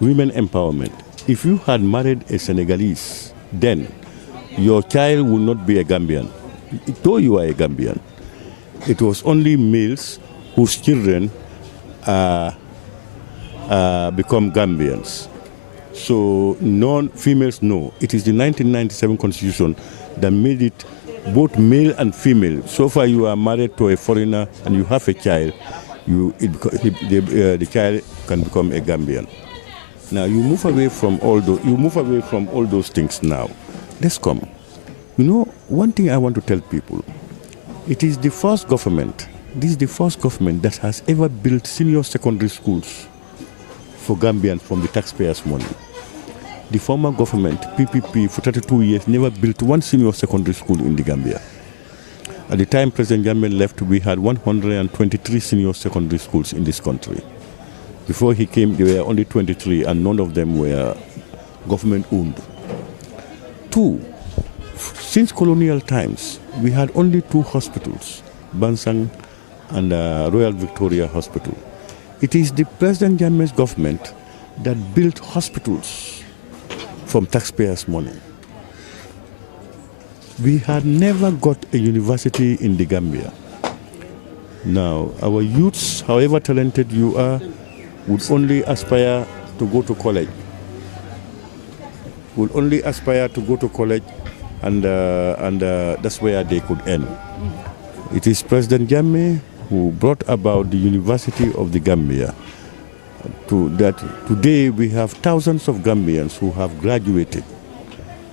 women empowerment. If you had married a Senegalese, then your child would not be a Gambian, though you are a Gambian. It was only males whose children become Gambians. So females, no. It is the 1997 Constitution that made it both male and female. So far you are married to a foreigner and you have a child, the child can become a Gambian. Now you move away from all those things now. Let's come. One thing I want to tell people, it is the first government, this is the first government that has ever built senior secondary schools for Gambians from the taxpayers' money. The former government, PPP, for 32 years never built one senior secondary school in the Gambia. At the time President Jammeh left, we had 123 senior secondary schools in this country. Before he came, there were only 23, and none of them were government-owned. 2, since colonial times, we had only 2 hospitals, Bansang and Royal Victoria Hospital. It is the President Jammeh's government that built hospitals from taxpayers' money. We had never got a university in the Gambia. Now, our youths, however talented you are, would only aspire to go to college. Would only aspire to go to college, and that's where they could end. It is President Jammeh who brought about the University of the Gambia. That today we have thousands of Gambians who have graduated,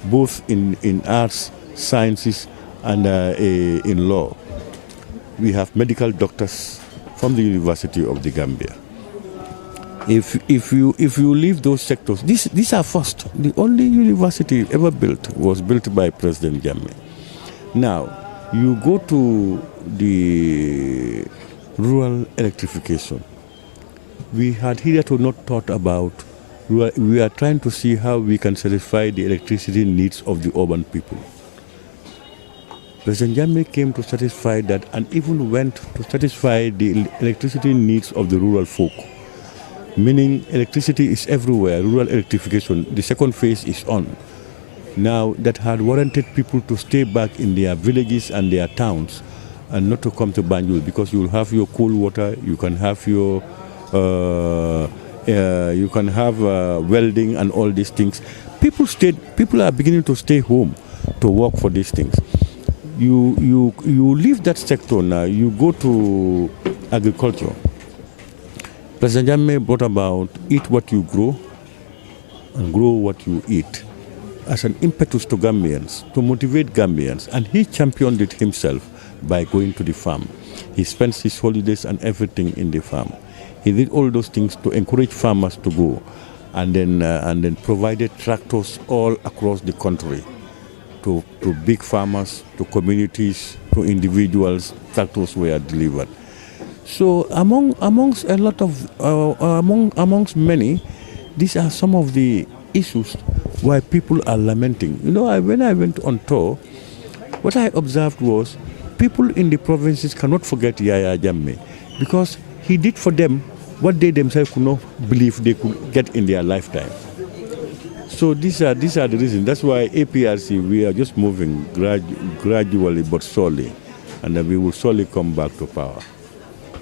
both in arts, sciences, and in law. We have medical doctors from the University of the Gambia. If you leave those sectors, these are first. The only university ever built was built by President Jammeh. Now, you go to the rural electrification. We had hitherto not thought about. We are trying to see how we can satisfy the electricity needs of the urban people. President Jammeh came to satisfy that, and even went to satisfy the electricity needs of the rural folk. Meaning electricity is everywhere, rural electrification, the second phase is on. Now that had warranted people to stay back in their villages and their towns and not to come to Banjul, because you will have your cool water, you can have your welding and all these things. People are beginning to stay home to work for these things. You leave that sector now, you go to agriculture. President Jammeh brought about eat what you grow and grow what you eat as an impetus to Gambians, to motivate Gambians, and he championed it himself by going to the farm. He spends his holidays and everything in the farm. He did all those things to encourage farmers to go, and then provided tractors all across the country to big farmers, to communities, to individuals. Tractors were delivered. So amongst a lot of amongst many, these are some of the issues why people are lamenting. You know, when I went on tour, what I observed was people in the provinces cannot forget Yaya Jammeh, because he did for them what they themselves could not believe they could get in their lifetime. So these are the reasons. That's why APRC, we are just moving gradually but slowly, and we will slowly come back to power.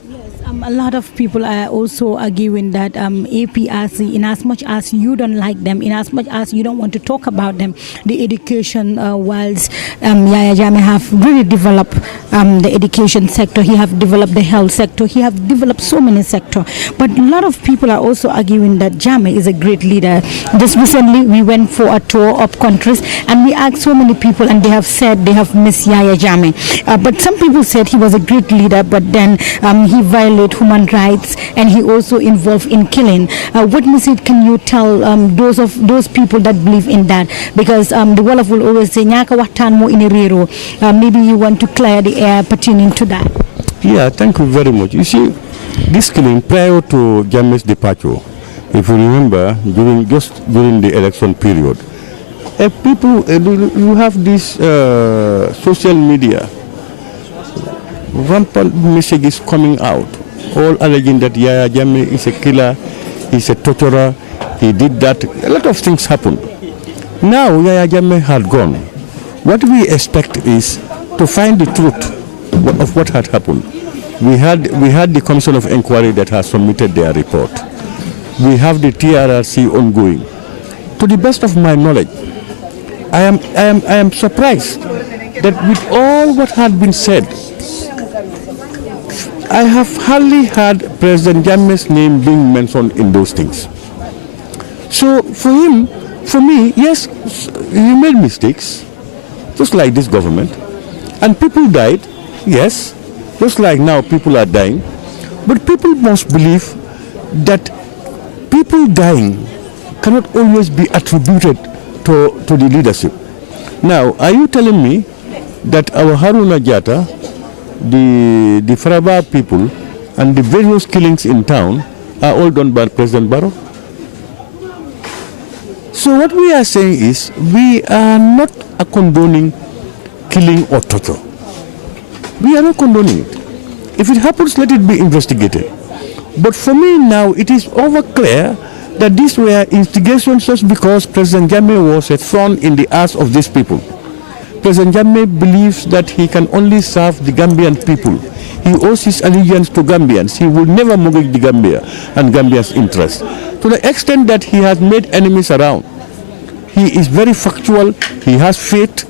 Yes, a lot of people are also arguing that APRC, in as much as you don't like them, in as much as you don't want to talk about them, the education, whilst Yaya Jammeh have really developed the education sector, he have developed the health sector, he have developed so many sectors. But a lot of people are also arguing that Jammeh is a great leader. Just recently, we went for a tour of countries, and we asked so many people, and they have said they have missed Yaya Jammeh. But some people said he was a great leader, but then he violated human rights, and he also involved in killing. What message can you tell those people that believe in that? Because the Wolof will always say, "Nyaka watan mo in rero." Maybe you want to clear the air pertaining to that. Yeah, thank you very much. You see, this killing prior to Jammeh's departure, if you remember, during the election period, you have this social media. Rampant messages coming out, all alleging that Yaya Jammeh is a killer, he's a torturer, he did that. A lot of things happened. Now Yaya Jammeh had gone. What we expect is to find the truth of what had happened. We had the Commission of Inquiry that has submitted their report. We have the TRRC ongoing. To the best of my knowledge, I am surprised that with all what had been said, I have hardly heard President Jammeh's name being mentioned in those things. So for me, yes, he made mistakes, just like this government, and people died, yes, just like now people are dying, but people must believe that people dying cannot always be attributed to the leadership. Now, are you telling me that our Haruna Jatta, the Faraba people, and the various killings in town are all done by President Barrow. So what we are saying is we are not condoning killing or torture. We are not condoning it. If it happens, let it be investigated. But for me now, it is over clear that these were instigations just because President Jammeh was a thorn in the ass of these people. President Jammeh believes that he can only serve the Gambian people. He owes his allegiance to Gambians. He will never mortgage the Gambia and Gambia's interests. To the extent that he has made enemies around. He is very factual. He has faith.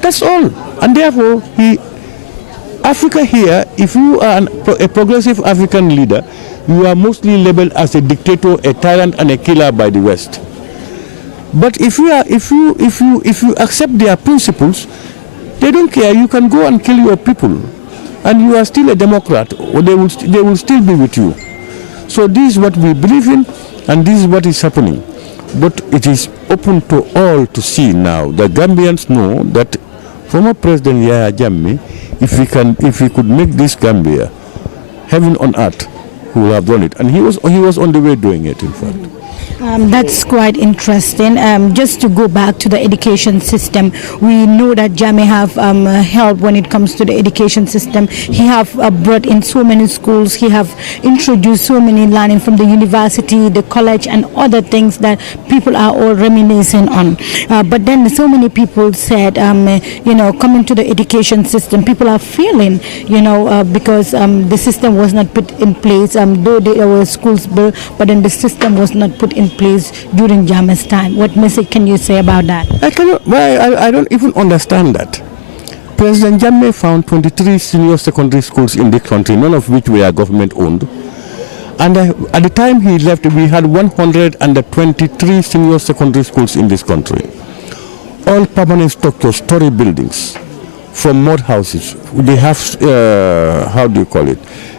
That's all. And therefore, Africa here, if you are a progressive African leader, you are mostly labeled as a dictator, a tyrant, and a killer by the West. But if you accept their principles, they don't care. You can go and kill your people, and you are still a Democrat, or they will still be with you. So this is what we believe in, and this is what is happening. But it is open to all to see now. The Gambians know that former President Yahya Jammeh, if he could make this Gambia heaven on earth, he will have done it. And he was on the way doing it, in fact. That's quite interesting. Just to go back to the education system, we know that Jammeh have helped when it comes to the education system. He have brought in so many schools. He have introduced so many learning from the university, the college, and other things that people are all reminiscing on. But then so many people said, coming to the education system, people are feeling, because the system was not put in place. Though there were schools built, but then the system was not put in place during Jammeh's time. What message can you say about that? I don't even understand that. President Jammeh found 23 senior secondary schools in this country, none of which were government owned. And at the time he left, we had 123 senior secondary schools in this country. All permanent structures, story buildings, from mud houses. They have,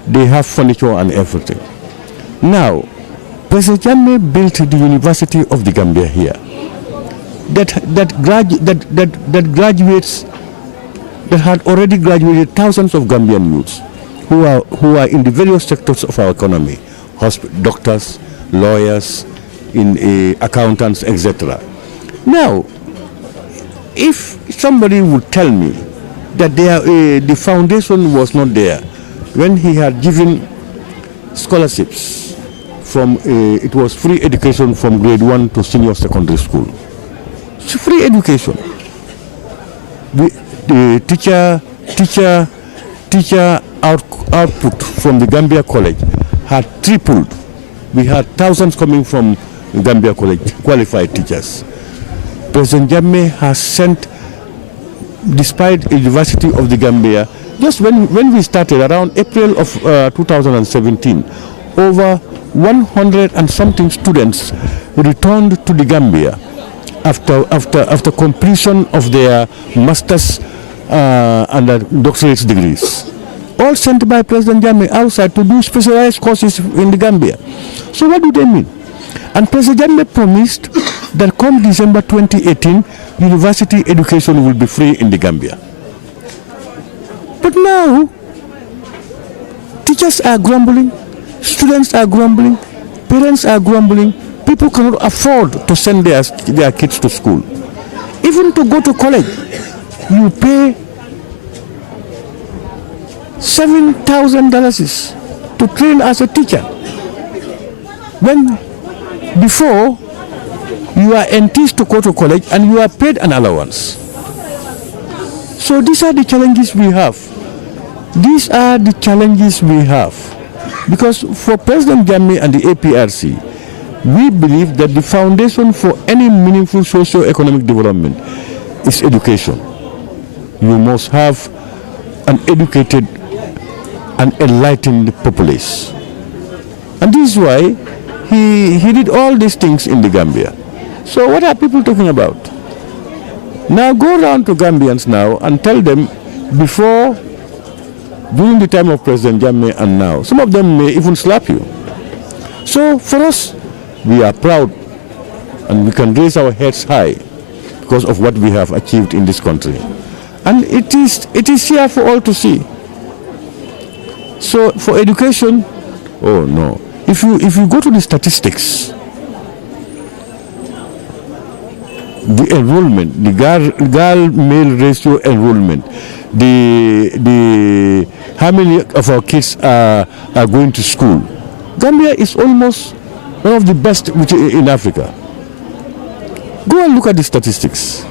they have furniture and everything. Now, President Jammeh built the University of the Gambia here. That graduates that had already graduated thousands of Gambian youths who are in the various sectors of our economy, doctors, lawyers, accountants, etc. Now, if somebody would tell me that the foundation was not there when he had given scholarships from it was free education from grade 1 to senior secondary school. It's free education. The teacher output from the Gambia College had tripled. We had thousands coming from Gambia College, qualified teachers. President Jammeh has sent, despite the University of the Gambia, just when we started around April of 2017, over 100 and something students returned to the Gambia after completion of their master's and doctorate degrees, all sent by President Jammeh outside to do specialized courses in the Gambia. So what do they mean? And President Jammeh promised that come December 2018, university education will be free in the Gambia. But now, teachers are grumbling, students are grumbling, parents are grumbling, people cannot afford to send their kids to school. Even to go to college, you pay $7,000 to train as a teacher. When before, you are enticed to go to college and you are paid an allowance. So these are the challenges we have. These are the challenges we have. Because for President Jammeh and the APRC, we believe that the foundation for any meaningful socio-economic development is education. You must have an educated and enlightened populace. And this is why he did all these things in the Gambia. So what are people talking about? Now go around to Gambians now and tell them before, during the time of President Jammeh and now, some of them may even slap you. So for us, we are proud and we can raise our heads high because of what we have achieved in this country. And it is here for all to see. So for education, oh no. If you go to the statistics, the enrollment, the girl-male ratio enrollment, the how many of our kids are going to school, Gambia is almost one of the best in Africa. Go and look at the statistics.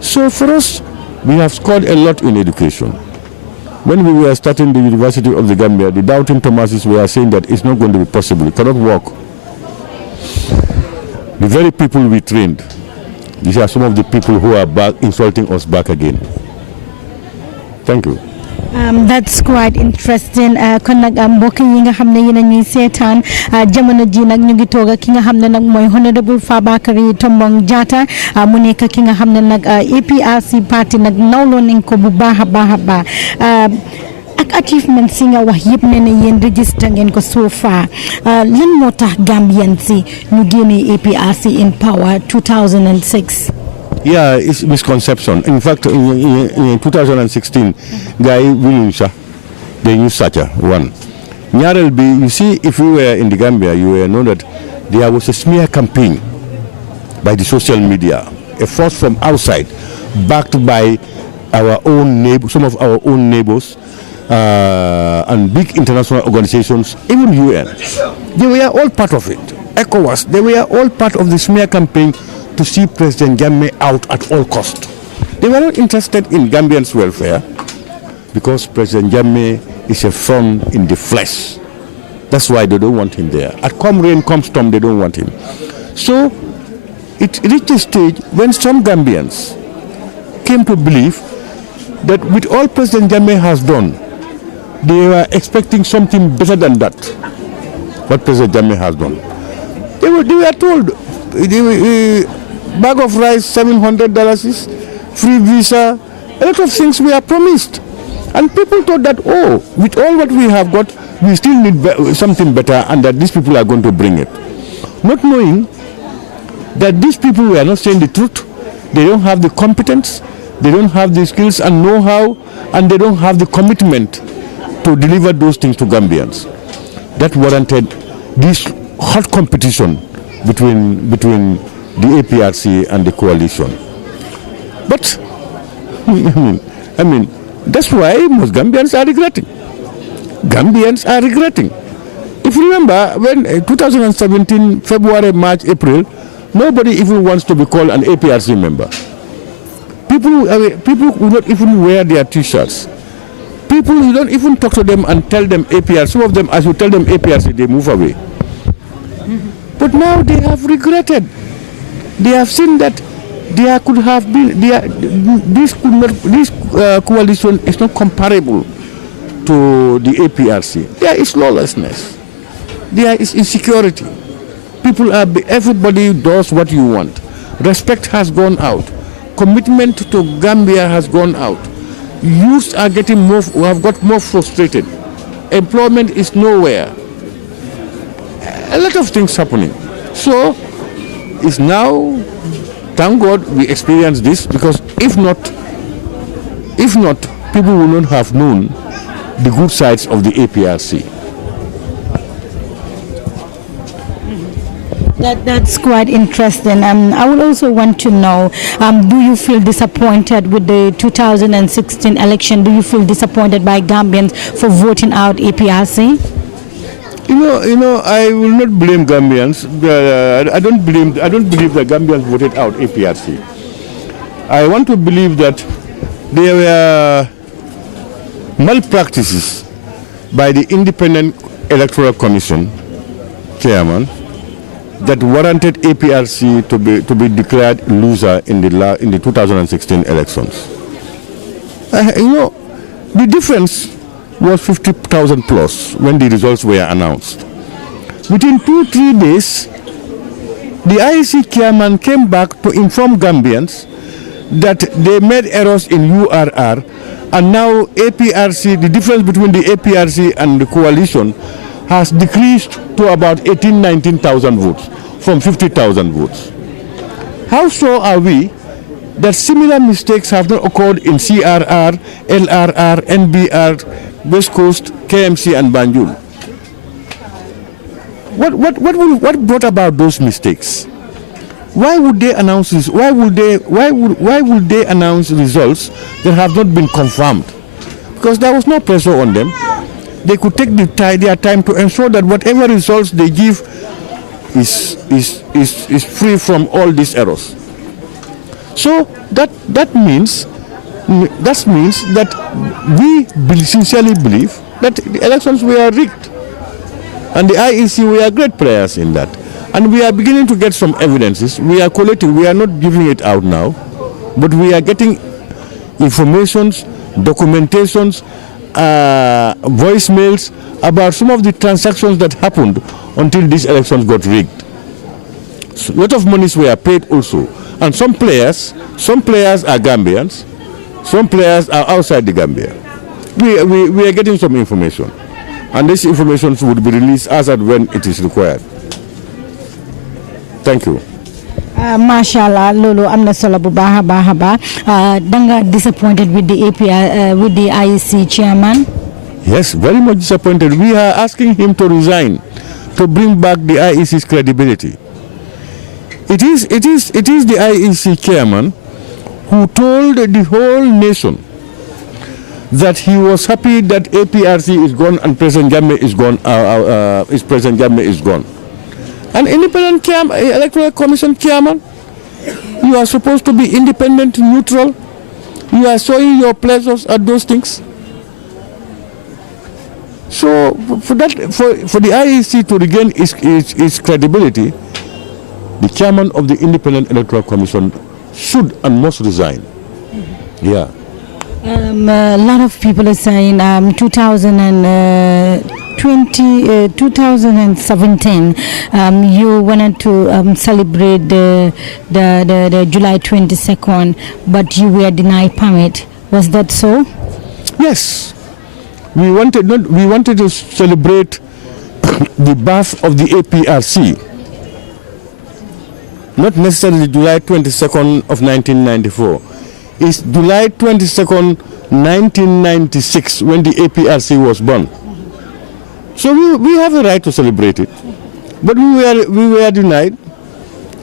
So for us, we have scored a lot in education. When we were starting the University of the Gambia, the doubting Thomases were saying that it's not going to be possible, it cannot work. The very people we trained, these are some of the people who are back insulting us back again. Thank you. That's quite interesting. Kon nag mbokk yi nga xam ne yéen a ñuy seetaan jamono ji nag ñu ngi toog ak ki nga xam ne nag mooy Honorable Fabakary Tombong Jatta mu nekk ki nga xam ne nag APRC party nag nawloo nañ ko bu baax a baax a baax ak achievement si nga wax yëpp ne ne yéen register ngeen ko so far lan moo tax Gambian si ñu génnee APRC in power 2006. Yeah, it's misconception. In fact, in 2016, Guy Williamsa, they used such a one. Nyarel B, you see, if you were in the Gambia, you will know that there was a smear campaign by the social media, a force from outside, backed by our own neighbors, some of our own neighbors, and big international organizations, even UN. They were all part of it. ECOWAS, they were all part of the smear campaign to see President Jammeh out at all cost. They were not interested in Gambians' welfare because President Jammeh is a thorn in the flesh. That's why they don't want him there. At come rain, come storm, they don't want him. So it reached a stage when some Gambians came to believe that with all President Jammeh has done, they were expecting something better than that, what President Jammeh has done. They were told, bag of rice, $700, free visa, a lot of things we are promised. And people thought that, oh, with all what we have got, we still need something better and that these people are going to bring it. Not knowing that these people were not saying the truth, they don't have the competence, they don't have the skills and know-how, and they don't have the commitment to deliver those things to Gambians. That warranted this hot competition between the APRC and the coalition. But, I mean, that's why most Gambians are regretting. Gambians are regretting. If you remember, when 2017, February, March, April, nobody even wants to be called an APRC member. People will not even wear their T-shirts. People, you don't even talk to them and tell them APRC. Some of them, as you tell them APRC, they move away. But now they have regretted. They have seen that there could have been this coalition is not comparable to the APRC. There is lawlessness. There is insecurity. Everybody does what you want. Respect has gone out. Commitment to Gambia has gone out. Youths are getting have got more frustrated. Employment is nowhere. A lot of things happening. So it's now, thank God we experience this, because if not, people will not have known the good sides of the APRC. That's quite interesting. I would also want to know, do you feel disappointed with the 2016 election? Do you feel disappointed by Gambians for voting out APRC? You know, I will not blame Gambians. I don't believe that Gambians voted out APRC. I want to believe that there were malpractices by the Independent Electoral Commission chairman that warranted APRC to be declared loser in the 2016 elections. The difference was 50,000 plus when the results were announced. Within 2-3 days, the IEC chairman came back to inform Gambians that they made errors in URR, and now APRC, the difference between the APRC and the coalition has decreased to about 19,000 votes from 50,000 votes. How sure are we that similar mistakes have not occurred in CRR, LRR, NBR, West Coast, KMC and Banjul? What brought about those mistakes? Why would they announce this? Why would they announce results that have not been confirmed? Because there was no pressure on them. They could take their time to ensure that whatever results they give is free from all these errors. So that means that we sincerely believe that the elections were rigged, and the IEC were great players in that. And we are beginning to get some evidences. We are collecting. We are not giving it out now, but we are getting informations, documentations, voicemails about some of the transactions that happened until these elections got rigged. So a lot of monies were paid also, and some players are Gambians, some players are outside the Gambia. We are getting some information, and this information would be released as and when it is required. Thank you. Mashallah, Lolo, I'm not solo bahaba. Danga disappointed with the with the IEC chairman. Yes, very much disappointed. We are asking him to resign to bring back the IEC's credibility. It is the IEC chairman who told the whole nation that he was happy that APRC is gone and President Jammeh is gone. President Jammeh is gone. An independent electoral commission chairman, you are supposed to be independent, neutral. You are showing your pleasures at those things. So for the IEC to regain its credibility, the chairman of the Independent Electoral Commission should and must resign. Yeah. A lot of people are saying 2017 you wanted to celebrate the July 22nd, but you were denied permit. Was that so? Yes. We wanted to celebrate the birth of the APRC. Not necessarily July 22nd of 1994. It's July 22nd, 1996 when the APRC was born. So we have a right to celebrate it. But we were denied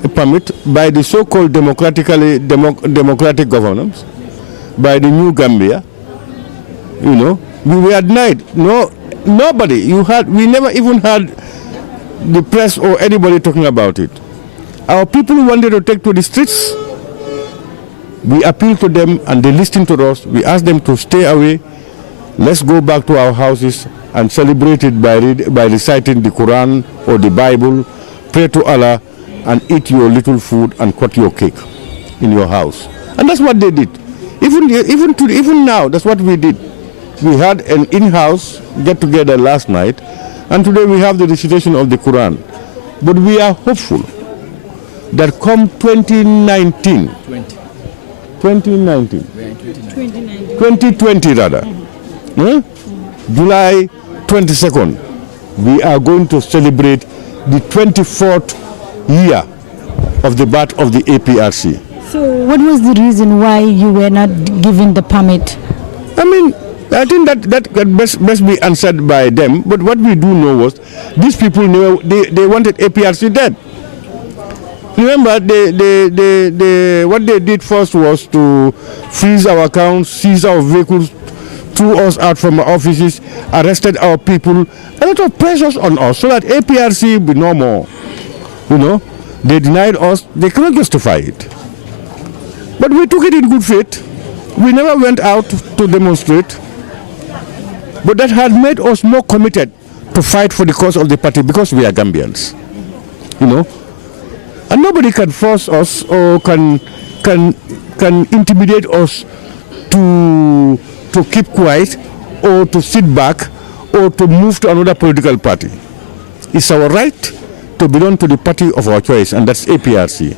a permit by the so-called democratic governance, by the New Gambia. You know, we were denied. Nobody. We never even had the press or anybody talking about it. Our people wanted to take to the streets. We appealed to them and they listened to us. We asked them to stay away. Let's go back to our houses and celebrate it by reciting the Quran or the Bible, pray to Allah, and eat your little food and cut your cake in your house. And that's what they did. Even now, that's what we did. We had an in-house get-together last night, and today we have the recitation of the Quran. But we are hopeful that come 2020 rather, July 22nd, we are going to celebrate the 24th year of the birth of the APRC. So what was the reason why you were not given the permit? I think that best be answered by them. But what we do know was these people they wanted APRC dead. Remember, what they did first was to freeze our accounts, seize our vehicles, threw us out from our offices, arrested our people, a lot of pressures on us so that APRC be no more. You know, they denied us, they cannot justify it. But we took it in good faith. We never went out to demonstrate. But that had made us more committed to fight for the cause of the party because we are Gambians. You know? And nobody can force us or can intimidate us to keep quiet or to sit back or to move to another political party. It's our right to belong to the party of our choice, and that's APRC.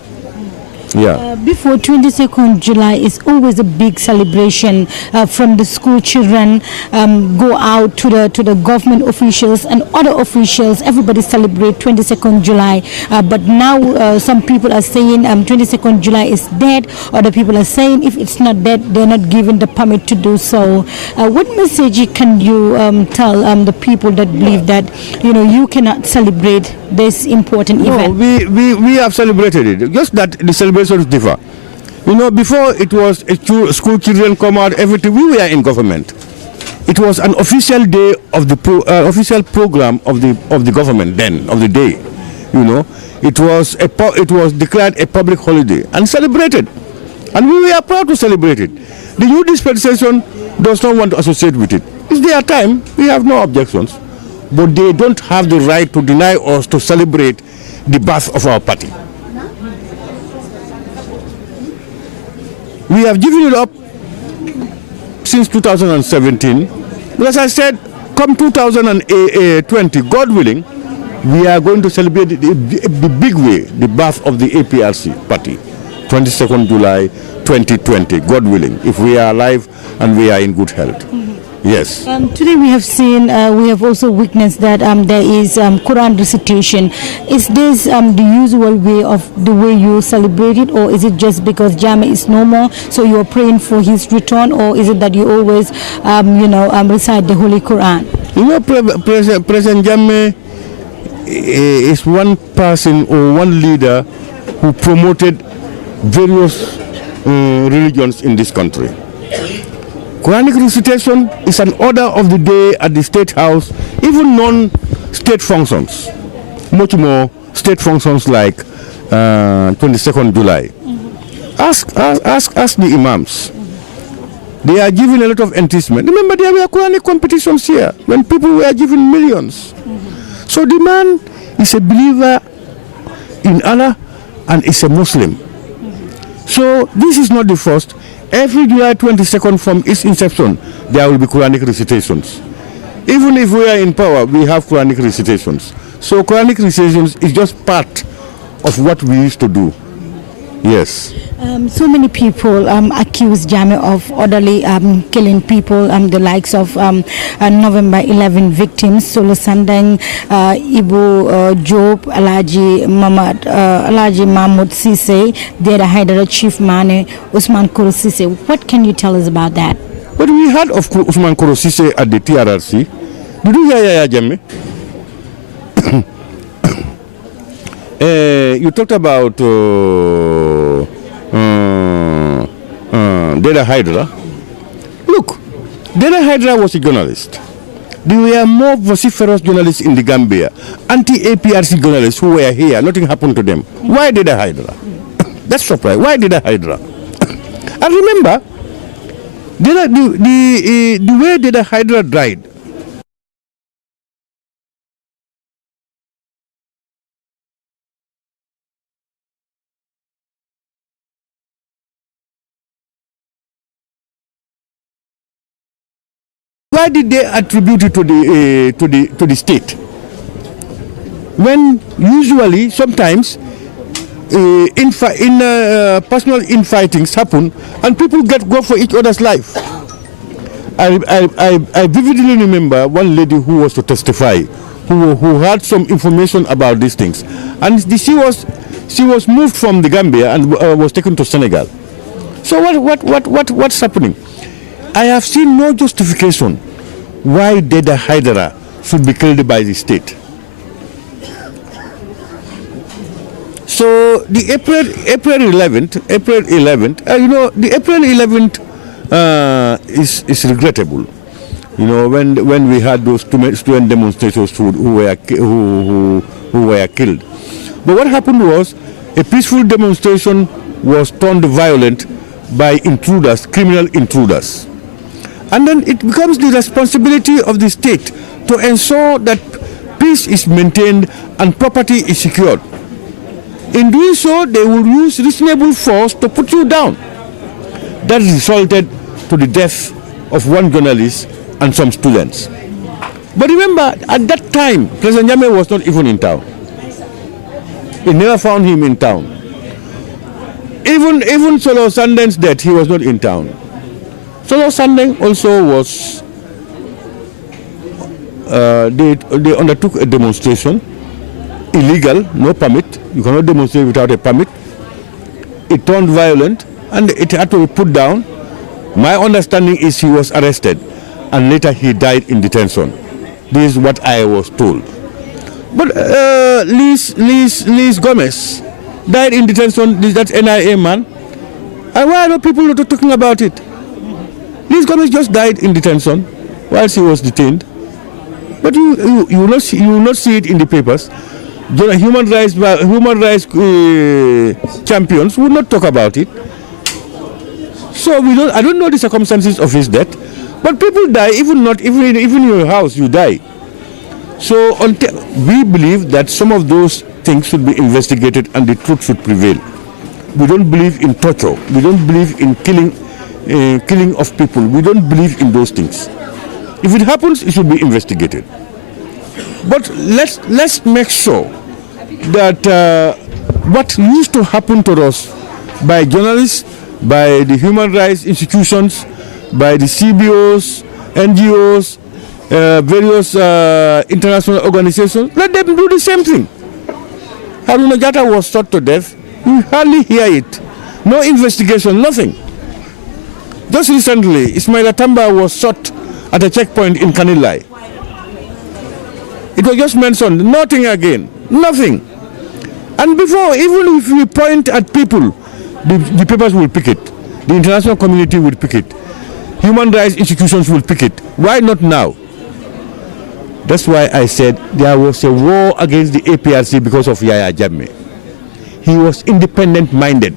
Yeah. Before 22nd July is always a big celebration from the school children, go out to the government officials and other officials. Everybody celebrate 22nd July. But now some people are saying 22nd July is dead. Other people are saying if it's not dead, they're not given the permit to do so. What message can you tell the people that believe that you cannot celebrate this important event? We have celebrated it. Just that the celebrations differ. Before it was school children come out, everything. We were in government. It was an official day of the official program of the government then of the day. It was declared a public holiday and celebrated, and we were proud to celebrate it. The new dispensation does not want to associate with it. It's their time. We have no objections, but they don't have the right to deny us to celebrate the birth of our party. We have given it up since 2017. But as I said, come 2020, God willing, we are going to celebrate the big way, the birth of the APRC party, 22nd July 2020, God willing, if we are alive and we are in good health. Yes. Today we have seen, we have also witnessed that there is Quran recitation. Is this the usual way of the way you celebrate it, or is it just because Jammeh is no more, so you are praying for his return, or is it that you always, recite the Holy Quran? President Jammeh is one person or one leader who promoted various religions in this country. Quranic recitation is an order of the day at the State House, even non-state functions, much more state functions like 22nd July. Ask the imams. They are given a lot of enticement. Remember, there were Quranic competitions here when people were given millions. So the man is a believer in Allah and is a Muslim. So this is not the first. Every July 22nd from its inception, there will be Quranic recitations. Even if we are in power, we have Quranic recitations. So Quranic recitations is just part of what we used to do. Yes. So many people accuse Jammeh of orderly killing people, the likes of November 11 victims, Solo Sandeng, Ibu Job, Alaji Mahmoud Sise, Dera Haidara Chief Mane, Usman Koro Sise. What can you tell us about that? What we heard of Usman Koro Sise at the TRRC, did you hear Yaya Jammeh? You talked about Dera Hydra. Look, Dera Hydra was a journalist. There were more vociferous journalists in the Gambia, anti-APRC journalists who were here. Nothing happened to them. Why Dera Hydra? That's surprising. Why Dera Hydra? And remember, the way Dera Hydra died, why did they attribute it to the state? When usually, sometimes, personal infightings happen and people go for each other's life. I vividly remember one lady who was to testify, who had some information about these things, and she was moved from the Gambia and was taken to Senegal. So what's happening? I have seen no justification why Dera Hydra should be killed by the state. So the April 11th, the April 11th is regrettable. When we had those student demonstrators who were killed. But what happened was a peaceful demonstration was turned violent by intruders, criminal intruders. And then it becomes the responsibility of the state to ensure that peace is maintained and property is secured. In doing so, they will use reasonable force to put you down. That resulted to the death of one journalist and some students. But remember, at that time, President Jammeh was not even in town. They never found him in town. Even Solo Sandeng's death, he was not in town. Solo Sandeng also was, they undertook a demonstration, illegal, no permit. You cannot demonstrate without a permit. It turned violent and it had to be put down. My understanding is he was arrested and later he died in detention. This is what I was told. But Liz Gomez died in detention, that NIA man. And why are no people not talking about it? Liz Gomez just died in detention while she was detained. But you will not see it in the papers. Human rights champions will not talk about it. So I don't know the circumstances of his death, but people die, even in your house you die. So we believe that some of those things should be investigated and the truth should prevail. We don't believe in torture. We don't believe in killing of people. We don't believe in those things. If it happens, it should be investigated. But let's make sure that what used to happen to us by journalists, by the human rights institutions, by the CBOs, NGOs, various international organizations, let them do the same thing. Haruna Jatta was shot to death. You hardly hear it. No investigation, nothing. Just recently, Ismaila Tamba was shot at a checkpoint in Kanilai. It was just mentioned, nothing again, nothing. And before, even if we point at people, the papers will pick it. The international community will pick it. Human rights institutions will pick it. Why not now? That's why I said there was a war against the APRC because of Yahya Jammeh. He was independent-minded.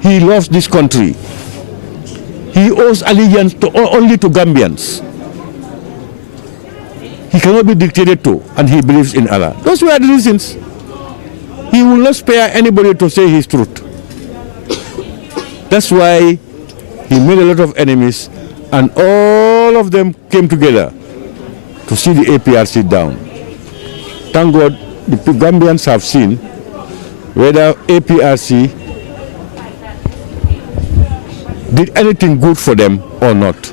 He loves this country. He owes allegiance only to Gambians. He cannot be dictated to, and he believes in Allah. Those were the reasons. He will not spare anybody to say his truth. That's why he made a lot of enemies, and all of them came together to see the APRC down. Thank God the Gambians have seen whether APRC did anything good for them or not.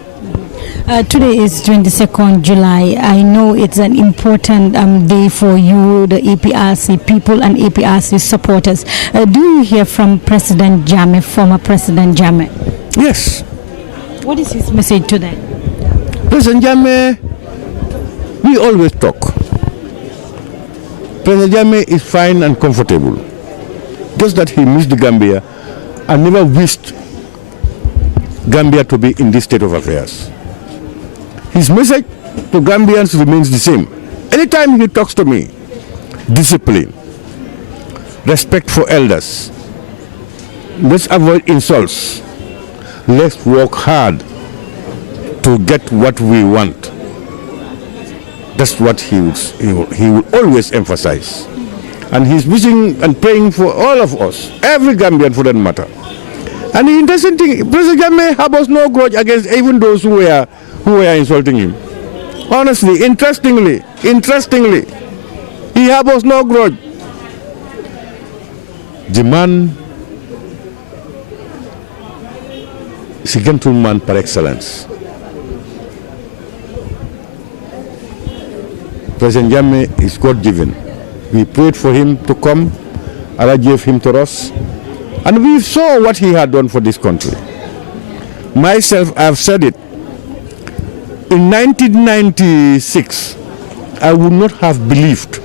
Today is 22nd July. I know it's an important day for you, the APRC people and APRC supporters. Do you hear from President Jammeh, former President Jammeh? Yes. What is his message to them? President Jammeh, we always talk. President Jammeh is fine and comfortable. Just that he missed the Gambia and never wished Gambia to be in this state of affairs. His message to Gambians remains the same. Anytime he talks to me, discipline, respect for elders, let's avoid insults, let's work hard to get what we want. That's what he will always emphasize. And he's wishing and praying for all of us, every Gambian for that matter. And the interesting thing, President Jammeh harbors no grudge against even those who were insulting him. Honestly, interestingly, he harbors no grudge. The man is a gentleman par excellence. President Jammeh is God-given. We prayed for him to come. Allah gave him to us. And we saw what he had done for this country. Myself, I have said it. In 1996, I would not have believed